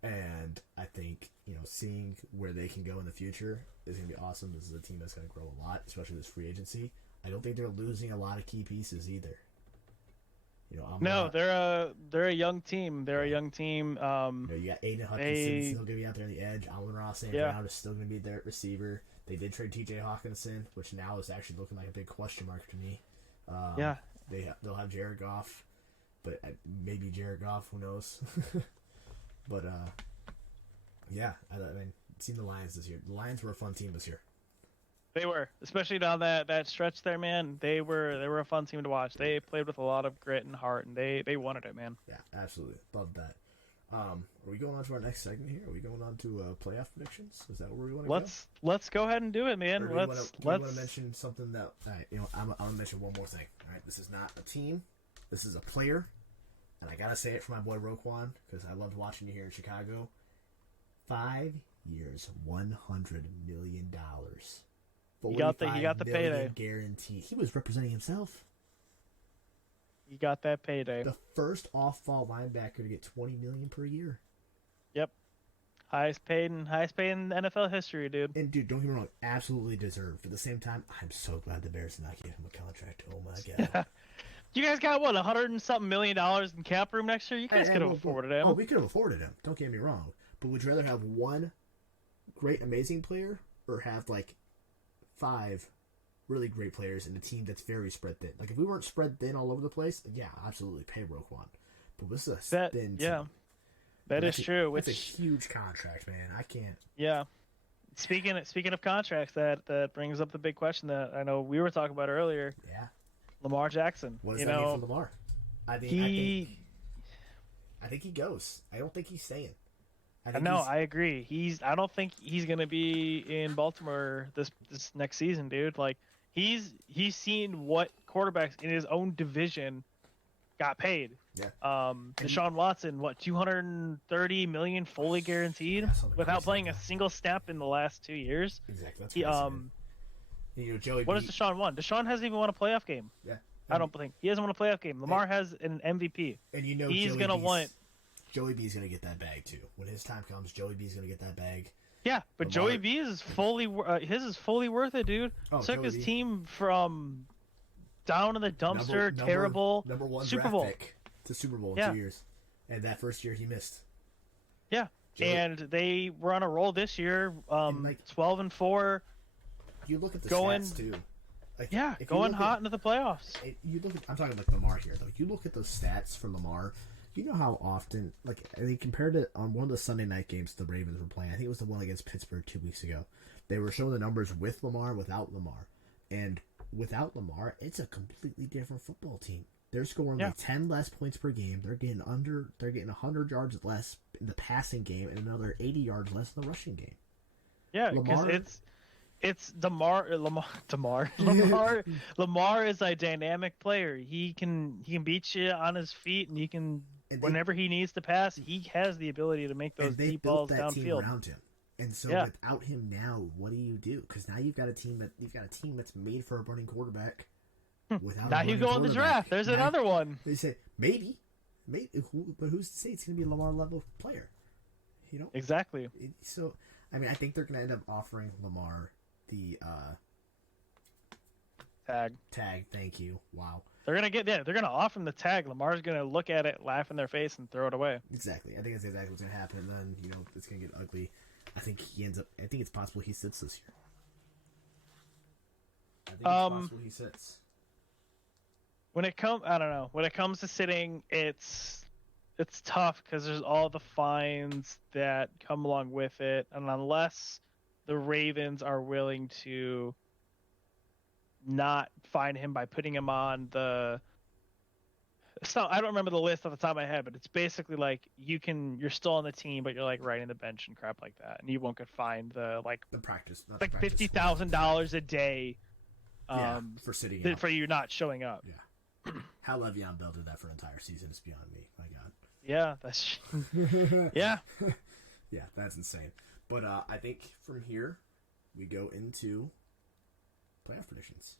and I think seeing where they can go in the future is going to be awesome. This is a team that's going to grow a lot, especially this free agency. I don't think they're losing a lot of key pieces either. They're a young team. They're a young team. You got Aiden Hutchinson still going to be out there on the edge. Amon-Ra St. Brown is still going to be their receiver. They did trade T.J. Hawkinson, which now is actually looking like a big question mark to me. They'll have Jared Goff. But maybe Jared Goff, who knows? But I mean, seeing the Lions this year. The Lions were a fun team this year. They were, especially down that stretch there, man. They were a fun team to watch. They played with a lot of grit and heart, and they wanted it, man. Yeah, absolutely, loved that. Are we going on to our next segment here? Are we going on to playoff predictions? Is that where we want to go? Let's go ahead and do it, man. Do you want to mention something that? I'm gonna mention one more thing. All right, this is not a team. This is a player, and I gotta say it for my boy Roquan, because I loved watching you here in Chicago. 5 years, $100 million. He got the payday. Guarantee. He was representing himself. He got that payday. The first off-ball linebacker to get $20 million per year. Yep, highest paid in NFL history, dude. And dude, don't get me wrong, absolutely deserved. At the same time, I'm so glad the Bears did not give him a contract. Oh my god. You guys got what, $100 and something million in cap room next year? You guys could have afforded him. Oh, we could have afforded him. Don't get me wrong. But would you rather have one great, amazing player, or have like 5 really great players in a team that's very spread thin? Like if we weren't spread thin all over the place, yeah, absolutely pay Roquan. But this is a thin team. That is true. It's a huge contract, man. I can't. Yeah. Speaking of contracts, that brings up the big question that I know we were talking about earlier. Yeah. Lamar Jackson. What does that mean for Lamar? I think he goes. I don't think he's staying. I agree. I don't think he's gonna be in Baltimore this next season, dude. Like he's seen what quarterbacks in his own division got paid. Yeah. Deshaun Watson, what, $230 million fully guaranteed without playing a single snap in the last 2 years. Exactly. That's Joey. What has Deshaun won? Deshaun hasn't even won a playoff game. Yeah. I don't think he hasn't won a playoff game. Lamar has an MVP. And he's gonna want. Joey B's gonna get that bag too. When his time comes, Joey B's gonna get that bag. Yeah, but Lamar... Joey B is fully worth it, dude. Took his team from down in the dumpster, terrible number one Super Bowl pick to Super Bowl in 2 years, and that first year he missed. Yeah, and they were on a roll this year, 12-4. You look at the stats too. Going hot into the playoffs. I'm talking like Lamar here though. You look at those stats for Lamar. You know how often, like, they compared it on one of the Sunday night games the Ravens were playing. I think it was the one against Pittsburgh 2 weeks ago. They were showing the numbers with Lamar, without Lamar. And without Lamar, it's a completely different football team. They're scoring like 10 less points per game. They're getting 100 yards less in the passing game and another 80 yards less in the rushing game. Yeah, because it's Lamar is a dynamic player. He can beat you on his feet, and whenever he needs to pass, he has the ability to make those deep balls downfield. Team around him. And so without him now, what do you do? Because now you've got a team that's made for a running quarterback. Without now you go in the draft. There's another one. They say maybe, but who's to say it's going to be a Lamar level player? You know exactly. So I mean, I think they're going to end up offering Lamar the tag. Thank you. Wow. They're gonna offer him the tag. Lamar's gonna look at it, laugh in their face, and throw it away. Exactly. I think that's exactly what's gonna happen. And then it's gonna get ugly. I think it's possible he sits this year. I think it's possible he sits. When it comes to sitting, it's tough because there's all the fines that come along with it, and unless the Ravens are willing to not fine him by putting him on the. So I don't remember the list off the top of my head, but it's basically like you're still on the team, but you're like riding the bench and crap like that, and you won't get fined the practice, like $50,000 a day, for sitting for you not showing up. Yeah. How Le'Veon Bell did that for an entire season is beyond me. My God. Yeah, that's yeah, that's insane. But I think from here we go into playoff predictions.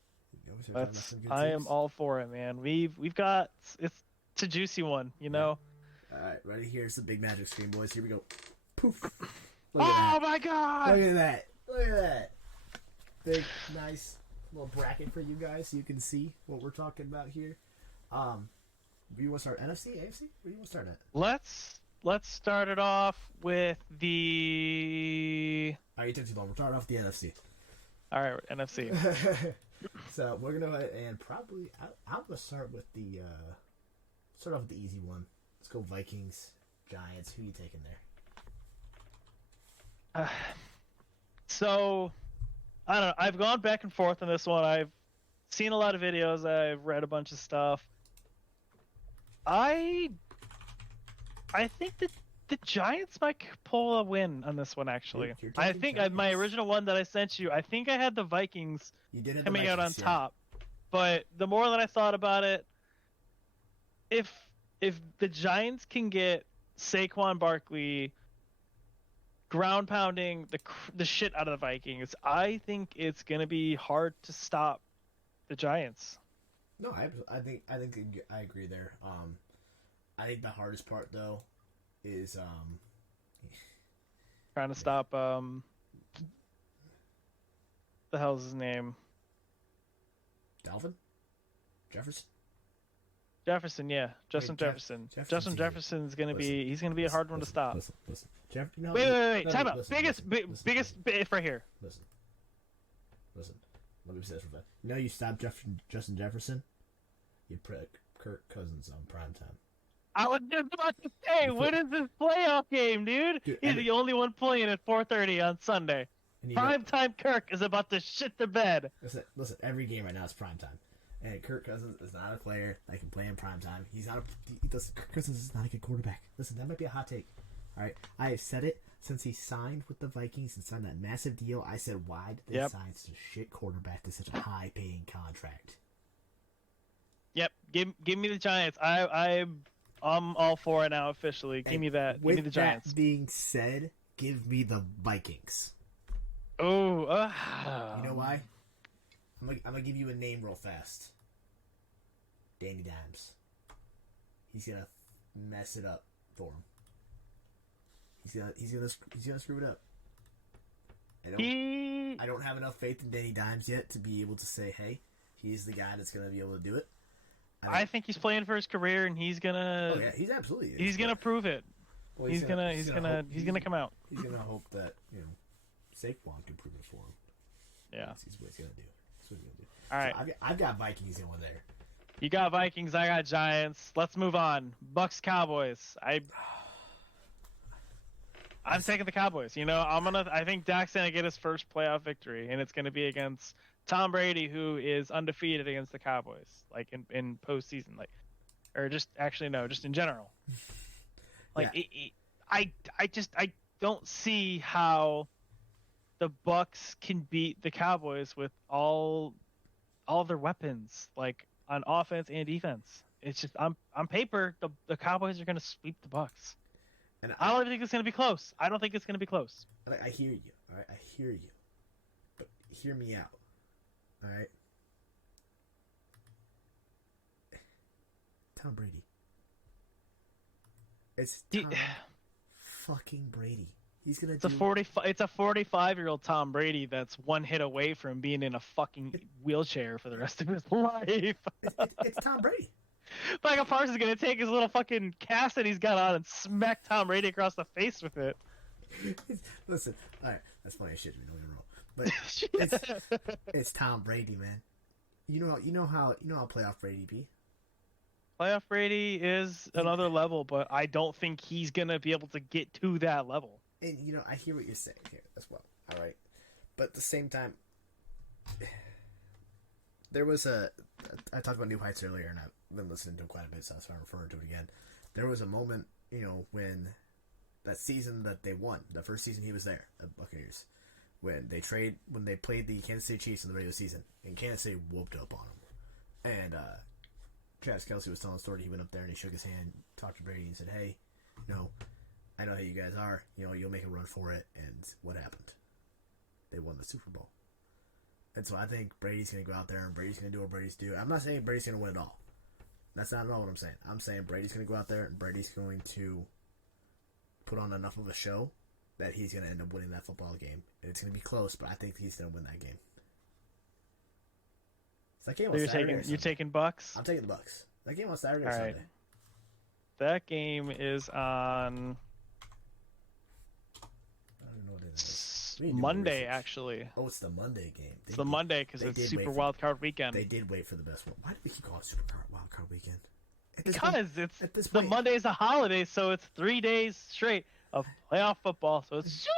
I am all for it, man. We've got it's a juicy one, you know. All right, ready? Here's the big magic screen, boys. Here we go. Poof. Oh my God! Look at that! Look at that! Big, nice little bracket for you guys, so you can see what we're talking about here. Do you want to start NFC, AFC? Where do you want to start at? Let's start it off with the. All right, you took too long. We're starting off with the NFC. All right, NFC. So we're gonna go ahead and probably I'm gonna start with the start off with the easy one. Let's go Vikings, Giants. Who are you taking there? So I don't know. I've gone back and forth on this one. I've seen a lot of videos. I've read a bunch of stuff. I think that the Giants might pull a win on this one, actually. I think my original one that I sent you, I think I had the Vikings coming out on top. But the more that I thought about it, if the Giants can get Saquon Barkley ground pounding the shit out of the Vikings, I think it's going to be hard to stop the Giants. No, I think I agree there. I think the hardest part though is trying to stop the hell's his name? Dalvin? Jefferson, yeah. Justin Jefferson. Justin Jefferson's gonna be he's gonna be a hard one to stop. Listen. Wait. Time out. Biggest if right here. Listen. Let me say this real fast. You know you stop Justin Jefferson, you put Kirk Cousins on primetime. I was just about to say, when is this playoff game, dude? He's the only one playing at 4:30 on Sunday. Primetime Kirk is about to shit the bed. Listen. Every game right now is primetime, and Kirk Cousins is not a player that can play in primetime. Kirk Cousins is not a good quarterback. Listen, that might be a hot take. All right, I have said it since he signed with the Vikings and signed that massive deal. I said, why did they sign such a shit quarterback to such a high-paying contract? Yep, give me the Giants. I'm all for it now officially. Give me that. Give me the Giants. With that being said, give me the Vikings. Oh, you know why? I'm gonna give you a name real fast. Danny Dimes. He's gonna mess it up for him. He's gonna screw it up. I don't have enough faith in Danny Dimes yet to be able to say, hey, he's the guy that's gonna be able to do it. I think he's playing for his career, and he's gonna. Oh yeah, he's absolutely. He's gonna prove it. Well, he's gonna come out. He's gonna hope that Saquon can prove it for him. Yeah, that's what he's gonna do. All right, so I've got Vikings in one there. You got Vikings, I got Giants. Let's move on. Bucks Cowboys. I'm taking the Cowboys. You know, I think Dak's gonna get his first playoff victory, and it's gonna be against Tom Brady, who is undefeated against the Cowboys, like in postseason, like, or just actually no, just in general. Like, Yeah. I don't see how the Bucks can beat the Cowboys with all their weapons, like on offense and defense. It's just on paper, the Cowboys are gonna sweep the Bucks. And I don't even think it's gonna be close. I don't think it's gonna be close. I hear you. All right, I hear you, but hear me out. All right, Tom Brady. It's Tom fucking Brady. He's gonna. It's a 45-year-old Tom Brady that's one hit away from being in a fucking wheelchair for the rest of his life. It's Tom Brady. Michael Parsons is gonna take his little fucking cast that he's got on and smack Tom Brady across the face with it. Listen, all right, that's funny as shit. Don't get me wrong, but it's Tom Brady, man. You know how playoff Brady be. Playoff Brady is another level, but I don't think he's gonna be able to get to that level. And I hear what you're saying here as well. All right, but at the same time, there was I talked about New Heights earlier, and I've been listening to him quite a bit, so I'm referring to it again. There was a moment, when that season that they won, the first season he was there at Buccaneers, when they played the Kansas City Chiefs in the regular season, and Kansas City whooped up on them. And Travis Kelce was telling the story. He went up there and he shook his hand, talked to Brady, and said, "Hey, I know how you guys are. You'll make a run for it." And what happened? They won the Super Bowl. And so I think Brady's going to go out there and Brady's going to do what Brady's do. I'm not saying Brady's going to win it all. That's not at all what I'm saying. I'm saying Brady's going to go out there and Brady's going to put on enough of a show that he's going to end up winning that football game. And it's going to be close, but I think he's going to win that game. So that game on Saturday. You're taking Bucks? I'm taking the Bucks. That game on Saturday or all Sunday? Right. That game is on I don't even know what it is. Monday, actually. Oh, it's the Monday game. It's the Monday because it's Super Wild Card Weekend. They did wait for the best one. Why do we keep calling it Super Wild Card Weekend? Because the Monday's a holiday, so it's 3 days straight of playoff football. So it's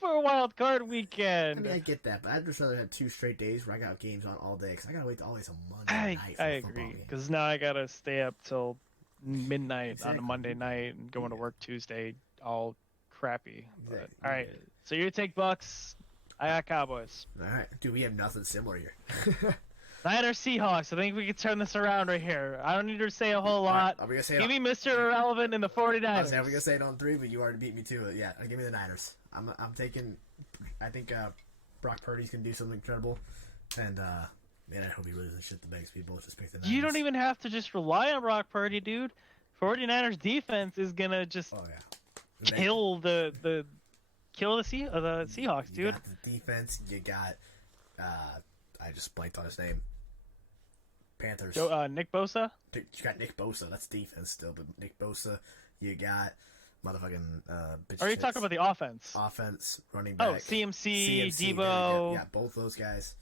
Super Wild Card Weekend. I mean, I get that, but I'd just rather have 2 straight days where I got games on all day because I gotta wait always on Monday night. I agree, because now I gotta stay up till midnight on a Monday night and going to work Tuesday, all crappy. But, all right, so you take Bucks. I got Cowboys. All right, dude, we have nothing similar here. Niners Seahawks. I think we can turn this around right here. I don't need to say a whole lot. Right, give me Mr. Irrelevant in the 49ers. I was gonna say it on 3, but you already beat me to it. Yeah, give me the Niners. I'm taking. I think Brock Purdy's gonna do something incredible, and man, I hope he really doesn't shit the beds. People just pick the Niners. You don't even have to just rely on Brock Purdy, dude. 49ers defense is gonna just kill the Seahawks, dude. You got the defense. You got I just blanked on his name. Panthers. Nick Bosa? You got Nick Bosa. That's defense still, but Nick Bosa. You got motherfucking bitch. Are you talking about the offense? Offense, running back. Oh, CMC Debo. Yeah, both those guys.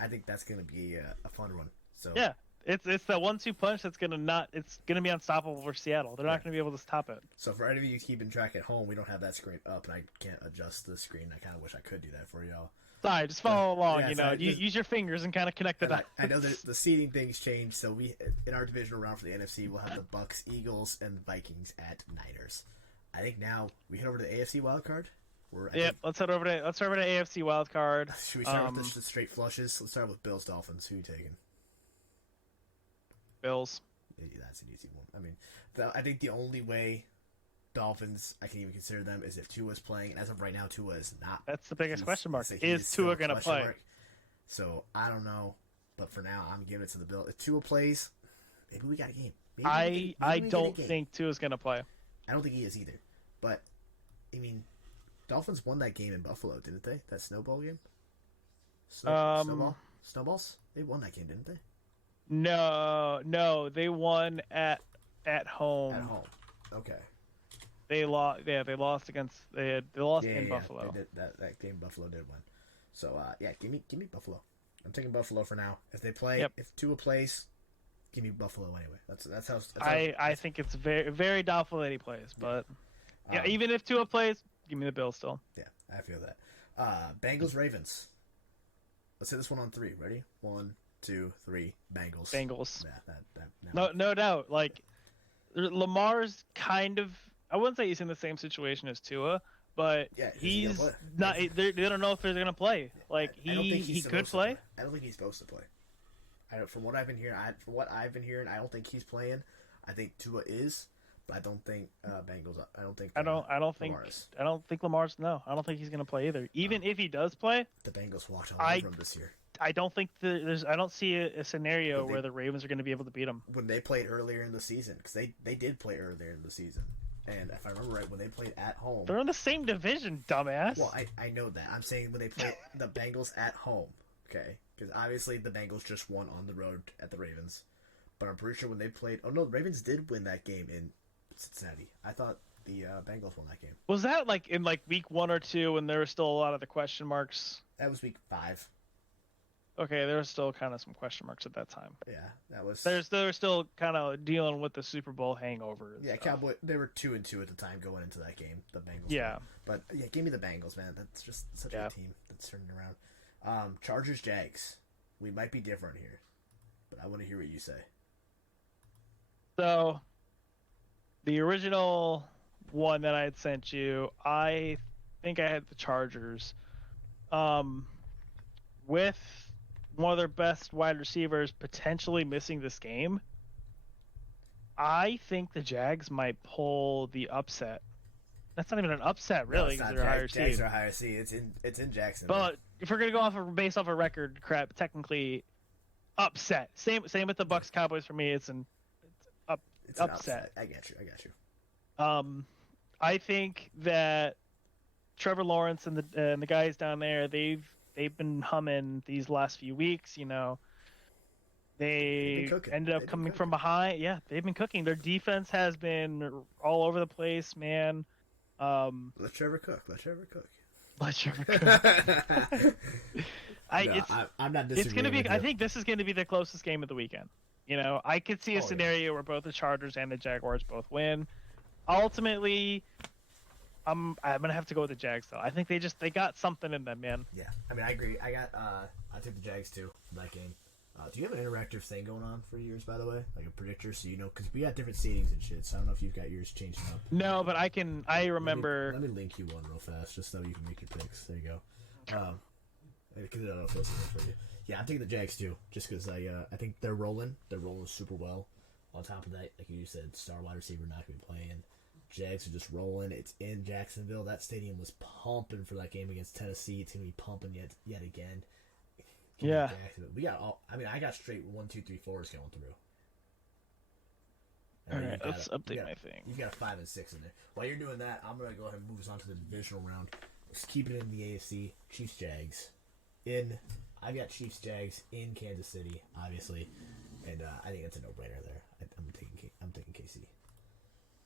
I think that's going to be a fun one. So yeah, it's that 1-2 punch that's gonna be unstoppable for Seattle. They're not gonna be able to stop it. So for any of you keeping track at home, we don't have that screen up, and I can't adjust the screen. I kind of wish I could do that for y'all. Sorry, just follow along. Use your fingers and kind of connect the dots. I know that the seeding things changed, so we in our divisional round for the NFC, we'll have the Bucks, Eagles, and Vikings at Niners. I think now we head over to the AFC wildcard. Let's head over to AFC wildcard. Should we start with the straight flushes? Let's start with Bills, Dolphins. Who are you taking? Bills. Yeah, that's an easy one. I mean, I think the only way Dolphins I can even consider them is if Tua's playing, and as of right now, Tua is not. That's the biggest question mark. Is Tua going to play? So I don't know, but for now, I'm giving it to the Bills. If Tua plays, maybe we got a game. I don't think Tua's going to play. I don't think he is either. But I mean, Dolphins won that game in Buffalo, didn't they? That snowball game. Snowballs. They won that game, didn't they? No, they won at home. At home. Okay. They lost. Yeah, they lost in Buffalo. They did, that game Buffalo did win. So give me Buffalo. I'm taking Buffalo for now. If they play, if Tua plays, Give me Buffalo anyway. That's how. I think it's very very doubtful that he plays, but yeah, even if Tua plays, give me the Bills still. Yeah, I feel that. Bengals Ravens. Let's hit this one on 3. Ready? 1, 2, 3. Bengals. Bengals. Yeah, No doubt. Like Lamar's kind of. I wouldn't say he's in the same situation as Tua, but yeah, he's not. They don't know if they're gonna play. Like he could play. I don't think he's supposed to play. From what I've been hearing, I don't think he's playing. I think Tua is, but I don't think Bengals. I don't think. I don't think Lamar's. No, I don't think he's gonna play either. Even if he does play, the Bengals walked all over him this year. I don't think I don't see a scenario where the Ravens are going to be able to beat them. When they played earlier in the season, because they did play earlier in the season, and if I remember right, when they played at home, they're in the same division, dumbass. Well, I know that. I'm saying when they played the Bengals at home, okay, because obviously the Bengals just won on the road at the Ravens, but I'm pretty sure when they played, oh no, the Ravens did win that game in Cincinnati. I thought the Bengals won that game. Was that like in week 1 or 2 when there were still a lot of the question marks? That was week 5. Okay, there was still kind of some question marks at that time. Yeah, that was. They were still kind of dealing with the Super Bowl hangover. Yeah, Cowboy. They were 2-2 at the time going into that game. The Bengals. Yeah, won. But yeah, give me the Bengals, man. That's just such a team that's turning around. Chargers, Jags. We might be different here, but I want to hear what you say. So, the original one that I had sent you, I think I had the Chargers. With one of their best wide receivers potentially missing this game, I think the Jags might pull the upset. That's not even an upset, really, because they're a higher seed. Jags are a higher seed. It's in Jacksonville. But if we're gonna go based off a record crap, technically, upset. Same with the Bucks Cowboys for me. It's an upset. I got you. I think that Trevor Lawrence and the guys down there, they've been humming these last few weeks. You know, they ended up coming from behind. Yeah, they've been cooking. Their defense has been all over the place, man. Let Trevor cook. I'm not disagreeing. It's gonna be. I think this is going to be the closest game of the weekend. You know, I could see a scenario where both the Chargers and the Jaguars both win. Ultimately, I'm gonna have to go with the Jags though. I think they got something in them, man. Yeah, I mean I agree. I took the Jags too in that game. Do you have an interactive thing going on for yours, by the way, like a predictor, so you know, because we got different seedings and shit. So I don't know if you've got yours changed up. No, but I can. I remember. Let me link you one real fast, just so you can make your picks. There you go. Because I don't know if that's for you. Yeah, I'm taking the Jags too, just because I think they're rolling. They're rolling super well. On top of that, like you said, star wide receiver not going to be playing. Jags are just rolling. It's in Jacksonville. That stadium was pumping for that game against Tennessee. It's going to be pumping yet again. Yeah. We got all. I mean, I got straight 1, 2, 3, 4s going through. All right, let's update my thing. You've got a 5 and 6 in there. While you're doing that, I'm going to go ahead and move us on to the divisional round. Let's keep it in the AFC. Chiefs, Jags. I got Chiefs, Jags in Kansas City, obviously, and I think that's a no-brainer there. I'm taking KC.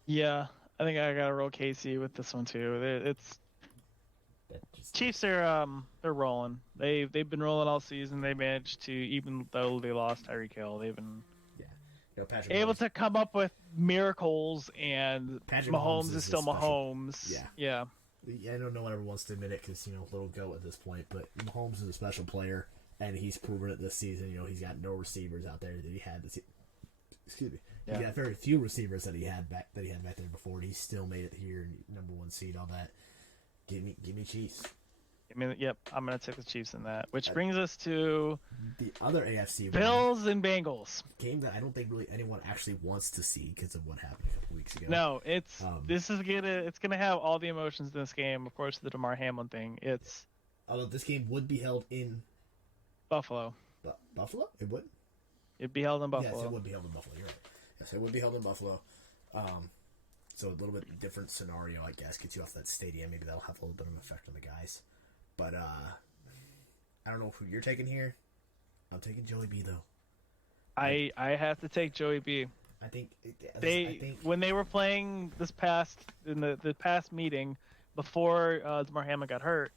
Yeah, I think I got to roll KC with this one too. Chiefs are they're rolling. They've been rolling all season. They managed to, even though they lost Tyreek Hill, they've been able to come up with miracles. And Mahomes is still Mahomes. Yeah. I don't know whatever wants to admit it because little goat at this point, but Mahomes is a special player, and he's proven it this season. He's got no receivers out there that he had this. Excuse me. Yeah. He got very few receivers that he had back there before, and he still made it here, number 1 seed, all that. Give me Chiefs. Yep, I'm gonna take the Chiefs in that. Which brings us to the other AFC Bills and Bengals game that I don't think really anyone actually wants to see because of what happened a couple weeks ago. No, it's gonna have all the emotions in this game. Of course, the Damar Hamlin thing. Although this game would be held in Buffalo. Buffalo? It would. It'd be held in Buffalo. Yes, it would be held in Buffalo. You're right. Yes, it would be held in Buffalo. So a little bit different scenario, I guess, gets you off that stadium. Maybe that'll have a little bit of an effect on the guys. But I don't know who you're taking here. I'm taking Joey B though. I have to take Joey B. I think when they were playing the past meeting before Damar Hamlin got hurt,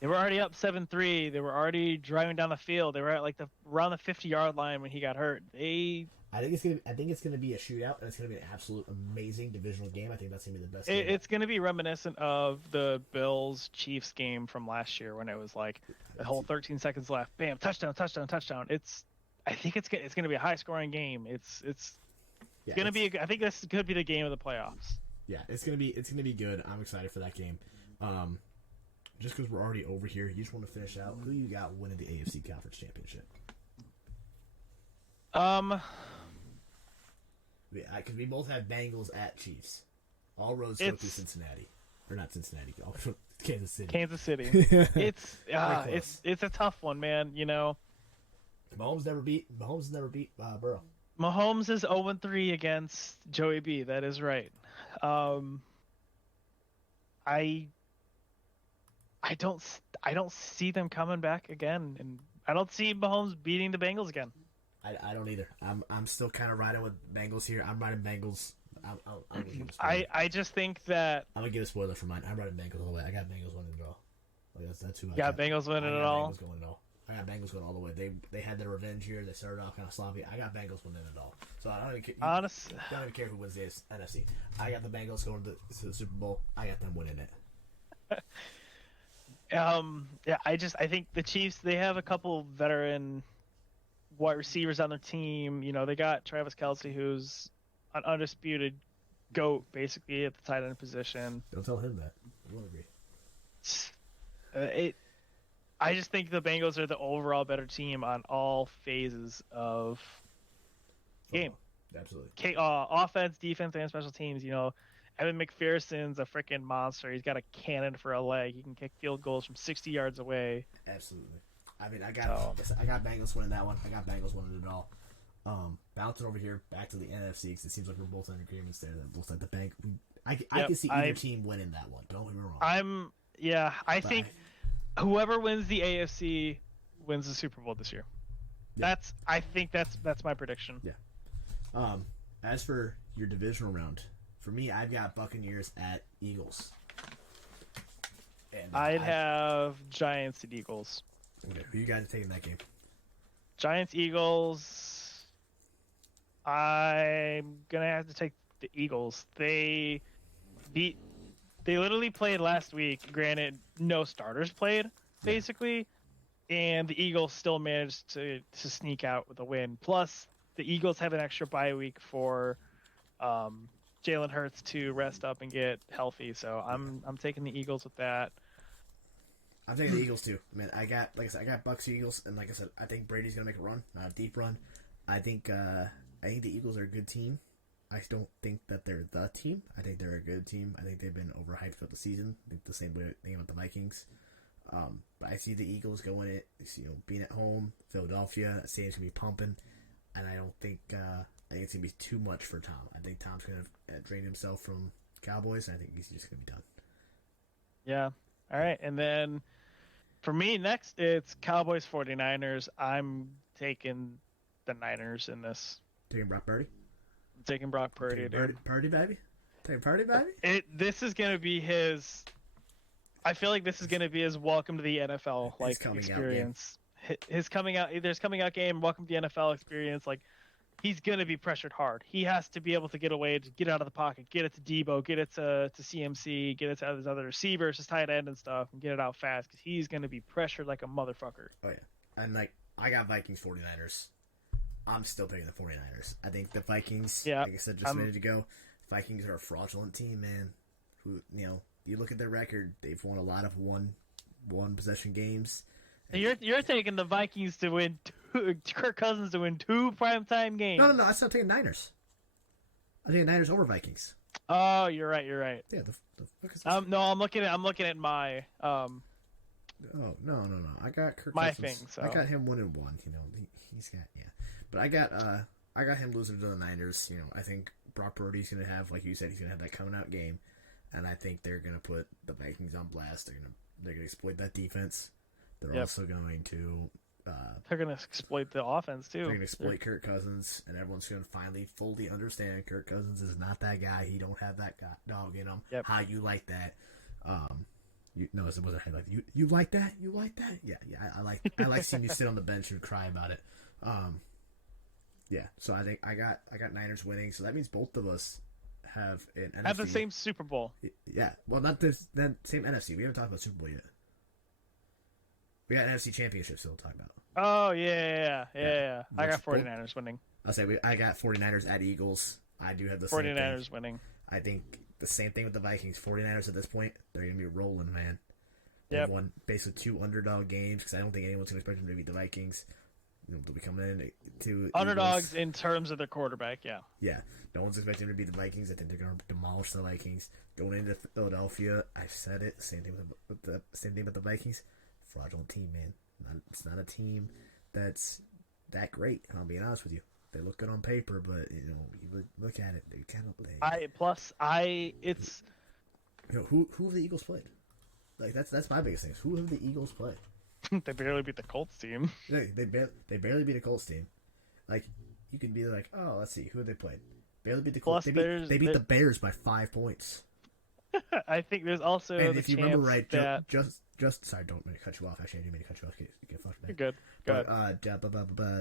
they were already up 7-3. They were already driving down the field. They were at around the 50-yard line when he got hurt. They I think it's gonna be a shootout, and it's gonna be an absolute amazing divisional game. I think that's gonna be the best. It's gonna be reminiscent of the Bills Chiefs game from last year when it was like the whole 13 seconds left, bam, touchdown, touchdown, touchdown. I think it's gonna be a high scoring game. It's gonna be. I think this could be the game of the playoffs. Yeah, it's gonna be good. I'm excited for that game. Just because we're already over here, you just want to finish out. Who you got winning the AFC Conference Championship? Because we both have Bengals at Chiefs. All roads go through Cincinnati, or not Cincinnati, Kansas City. Kansas City. It's a tough one, man. You know, Mahomes never beat Burrow. Mahomes is 0-3 against Joey B. That is right. I don't see them coming back again, and I don't see Mahomes beating the Bengals again. I don't either. I'm still kind of riding with Bengals here. I'm riding Bengals. I just think that I'm gonna give a spoiler for mine. I'm riding Bengals all the way. I got Bengals winning it all. Like that's who I got. Bengals winning it all. Bengals going it all. I got Bengals going all the way. They had their revenge here. They started off kind of sloppy. I got Bengals winning it all. So I don't even care. Honestly, I don't even care who wins the NFC. I got the Bengals going to the Super Bowl. I got them winning it. Yeah, I think the Chiefs, they have a couple veteran wide receivers on their team. You know, they got Travis Kelce, who's an undisputed GOAT, basically, at the tight end position. Don't tell him that. I won't agree. I just think the Bengals are the overall better team on all phases of game. Absolutely. Offense, defense, and special teams. You know, Evan McPherson's a freaking monster. He's got a cannon for a leg. He can kick field goals from 60 yards away. Absolutely. I mean, I got Bengals winning that one. I got Bengals winning it all. Bouncing over here back to the NFC because it seems like we're both in agreements there. That looks like the bank. I can see either team winning that one. Don't get me wrong. I think whoever wins the AFC wins the Super Bowl this year. Yeah. I think that's my prediction. Yeah. As for your divisional round, for me, I've got Buccaneers at Eagles. And I'd have Giants at Eagles. Okay, who you guys are taking that game? Giants, Eagles. I'm gonna have to take the Eagles. They literally played last week. Granted, no starters played, basically, and the Eagles still managed to sneak out with a win. Plus, the Eagles have an extra bye week for Jalen Hurts to rest up and get healthy. So I'm taking the Eagles with that. I'm taking the Eagles too. I mean, I got Bucks Eagles, and like I said, I think Brady's gonna make a run, not a deep run. I think the Eagles are a good team. I don't think that they're the team. I think they're a good team. I think they've been overhyped throughout the season. I think the same way thing about the Vikings. But I see the Eagles going it. Being at home, Philadelphia. Stadium's gonna be pumping, and I don't think I think it's gonna be too much for Tom. I think Tom's gonna drain himself from Cowboys, and I think he's just gonna be done. Yeah. All right, and then for me next, it's Cowboys 49ers. I'm taking the Niners in this. Taking Brock Purdy? I'm taking Brock Purdy. Purdy, baby? Taking Purdy, baby? This is going to be his... I feel like this is going to be his welcome to the NFL experience. His coming out game, welcome to the NFL experience. Like, he's going to be pressured hard. He has to be able to get away, to get out of the pocket, get it to Debo, get it to CMC, get it to his other receivers, his tight end and stuff, and get it out fast because he's going to be pressured like a motherfucker. Oh, yeah. And, I got Vikings 49ers. I'm still picking the 49ers. I think the Vikings, like I said just a minute ago, Vikings are a fraudulent team, man. Who, you look at their record, they've won a lot of one possession games. You're taking the Vikings to win Kirk Cousins to win 2 primetime games. No, I'm still taking Niners. I'm taking Niners over Vikings. Oh, you're right. Yeah, the fuck is this? No, I'm looking at my Oh, no. I got Kirk my Cousins. thing. So I got him 1-1. He's got but I got him losing to the Niners. I think Brock Purdy's gonna have, like you said, he's gonna have that coming out game, and I think they're gonna put the Vikings on blast. They're gonna exploit that defense. They're also going to. They're gonna exploit the offense too. They're gonna exploit Kirk Cousins, and everyone's gonna finally fully understand Kirk Cousins is not that guy. He don't have that dog in him. Yep. How you like that? It wasn't like you like that? You like that? Yeah. I like seeing you sit on the bench and cry about it. Yeah, so I think I got Niners winning. So that means both of us have an NFC. Have the same Super Bowl. Yeah, well, not the same NFC. We haven't talked about Super Bowl yet. We got NFC Championship still to talk about. Oh, yeah. I got 49ers winning. I'll say I got 49ers at Eagles. I do have the 49ers same thing. winning. I think the same thing with the Vikings. 49ers at this point, they're going to be rolling, man. They've won basically 2 underdog games because I don't think anyone's going to expect them to beat the Vikings. They'll be coming in to underdogs Eagles. in terms of their quarterback, yeah. Yeah, no one's expecting them to beat the Vikings. I think they're going to demolish the Vikings. Going into Philadelphia, I've said it. Same thing with the Vikings. Fraudulent team, man. It's not a team that's that great. I'll be honest with you. They look good on paper, but you look at it. They kind of who have the Eagles played? Like that's my biggest thing. Who have the Eagles played? They barely beat the Colts team. They barely beat a Colts team. Like you could be like, oh, let's see, who have they played? Barely beat the Colts. They beat the Bears by 5 points. I think there's also and if you remember right, that... just sorry, don't mean to cut you off. Actually, I didn't mean to cut you off. Get fucked, man. You're good. But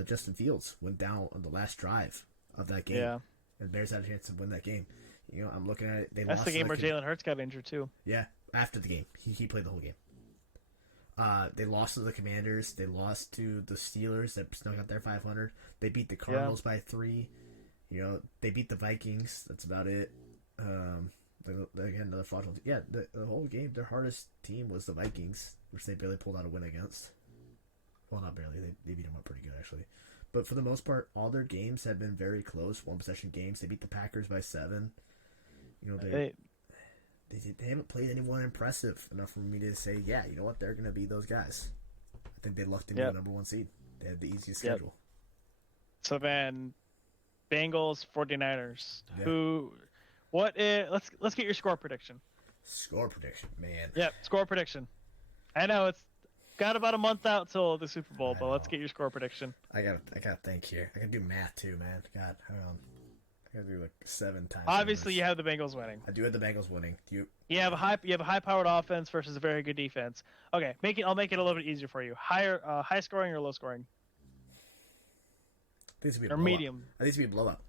Justin Fields went down on the last drive of that game. Yeah. And the Bears had a chance to win that game. I'm looking at it. That's the game where Jalen Hurts got injured too. Yeah, after the game, he played the whole game. They lost to the Commanders. They lost to the Steelers that snuck out their 500. They beat the Cardinals by 3. They beat the Vikings. That's about it. Again, another fraudulent. Yeah, the whole game, their hardest team was the Vikings, which they barely pulled out a win against. Well, not barely. They beat them up pretty good, actually. But for the most part, all their games have been very close, one-possession games. They beat the Packers by 7. They haven't played anyone impressive enough for me to say, yeah, you know what, they're going to be those guys. I think they lucked into the number 1 seed. They had the easiest schedule. So then, Bengals, 49ers. Yeah. Let's get your score prediction. Score prediction, man. Yep, score prediction. I know it's got about a month out till the Super Bowl, but let's get your score prediction. I gotta think here. I can do math too, man. God, I gotta do like 7 times. Obviously, you have the Bengals winning. I do have the Bengals winning. You have a high-powered offense versus a very good defense. Okay, I'll make it a little bit easier for you. High scoring or low scoring? I think it's gonna be or medium. I think it's gonna be a blowout.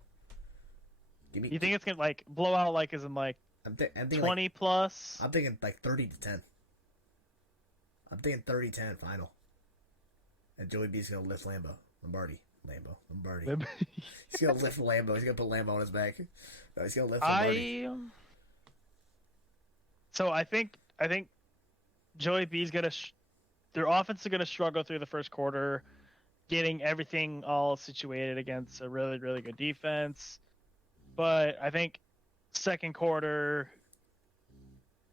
You think it's gonna like blow out like as in like I'm thinking 20 like, plus? I'm thinking like 30-10. I'm thinking 30-10 final. And Joey B's gonna lift Lombardi. He's gonna lift Lambo. He's gonna put Lambo on his back. No, he's gonna lift Lombardi. So I think Joey B's gonna. Their offense is gonna struggle through the first quarter, getting everything all situated against a really, really good defense. But I think second quarter,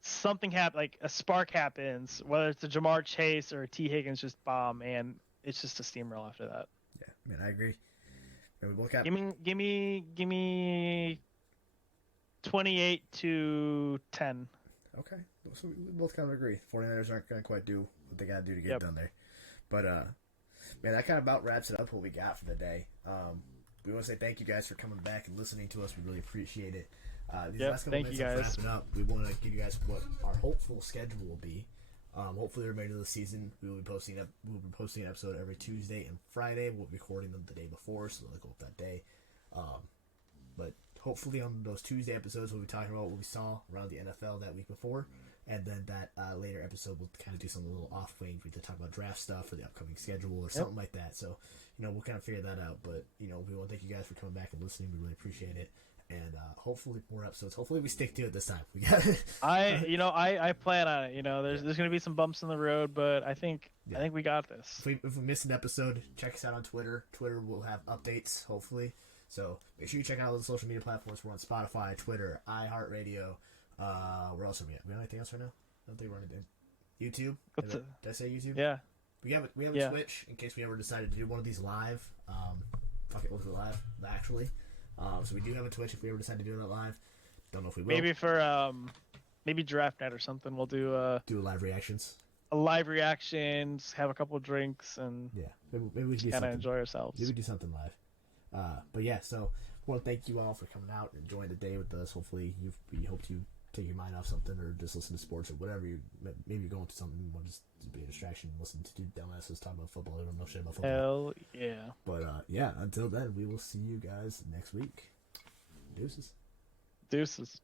something happens, like a spark happens, whether it's a Jamar Chase or a T. Higgins just bomb, and it's just a steamroll after that. Yeah, man, I agree. And we both got... Give me 28-10. Okay, so we both kind of agree. 49ers aren't going to quite do what they got to do to get done there. But, man, that kind of about wraps it up what we got for the day. We want to say thank you guys for coming back and listening to us. We really appreciate it. These last couple minutes of wrapping up, we want to give you guys what our hopeful schedule will be. Hopefully, the remainder of the season, we'll be posting an episode every Tuesday and Friday. We'll be recording them the day before, so they'll go up that day. But hopefully, on those Tuesday episodes, we'll be talking about what we saw around the NFL that week before, and then that later episode, we'll kind of do something a little off range. We can talk about draft stuff or the upcoming schedule or something like that. So, we'll kind of figure that out. But we want to thank you guys for coming back and listening. We really appreciate it. And hopefully more episodes. Hopefully we stick to it this time. We got I plan on it. There's going to be some bumps in the road, but I think we got this. If we miss an episode, check us out on Twitter. Twitter will have updates, hopefully. So make sure you check out all the social media platforms. We're on Spotify, Twitter, iHeartRadio. Where else are we at? We have anything else right now? I don't think we're on anything. YouTube? Did I say YouTube? Yeah. We have a Twitch in case we ever decided to do one of these live. Fuck it, we'll do it live, actually. So we do have a Twitch if we ever decide to do it live. Don't know if we will. Maybe for maybe draft night or something. We'll do live reactions. Live reactions, have a couple of drinks, and maybe we kind of enjoy ourselves. Maybe do something live. But yeah, so I want to thank you all for coming out and enjoying the day with us. Hopefully we hope you take your mind off something, or just listen to sports or whatever. Maybe you're going to something you want to just be a distraction. Listen to two dumbasses talk about football. They don't know shit about football. Hell yeah. But yeah, until then, we will see you guys next week. Deuces. Deuces.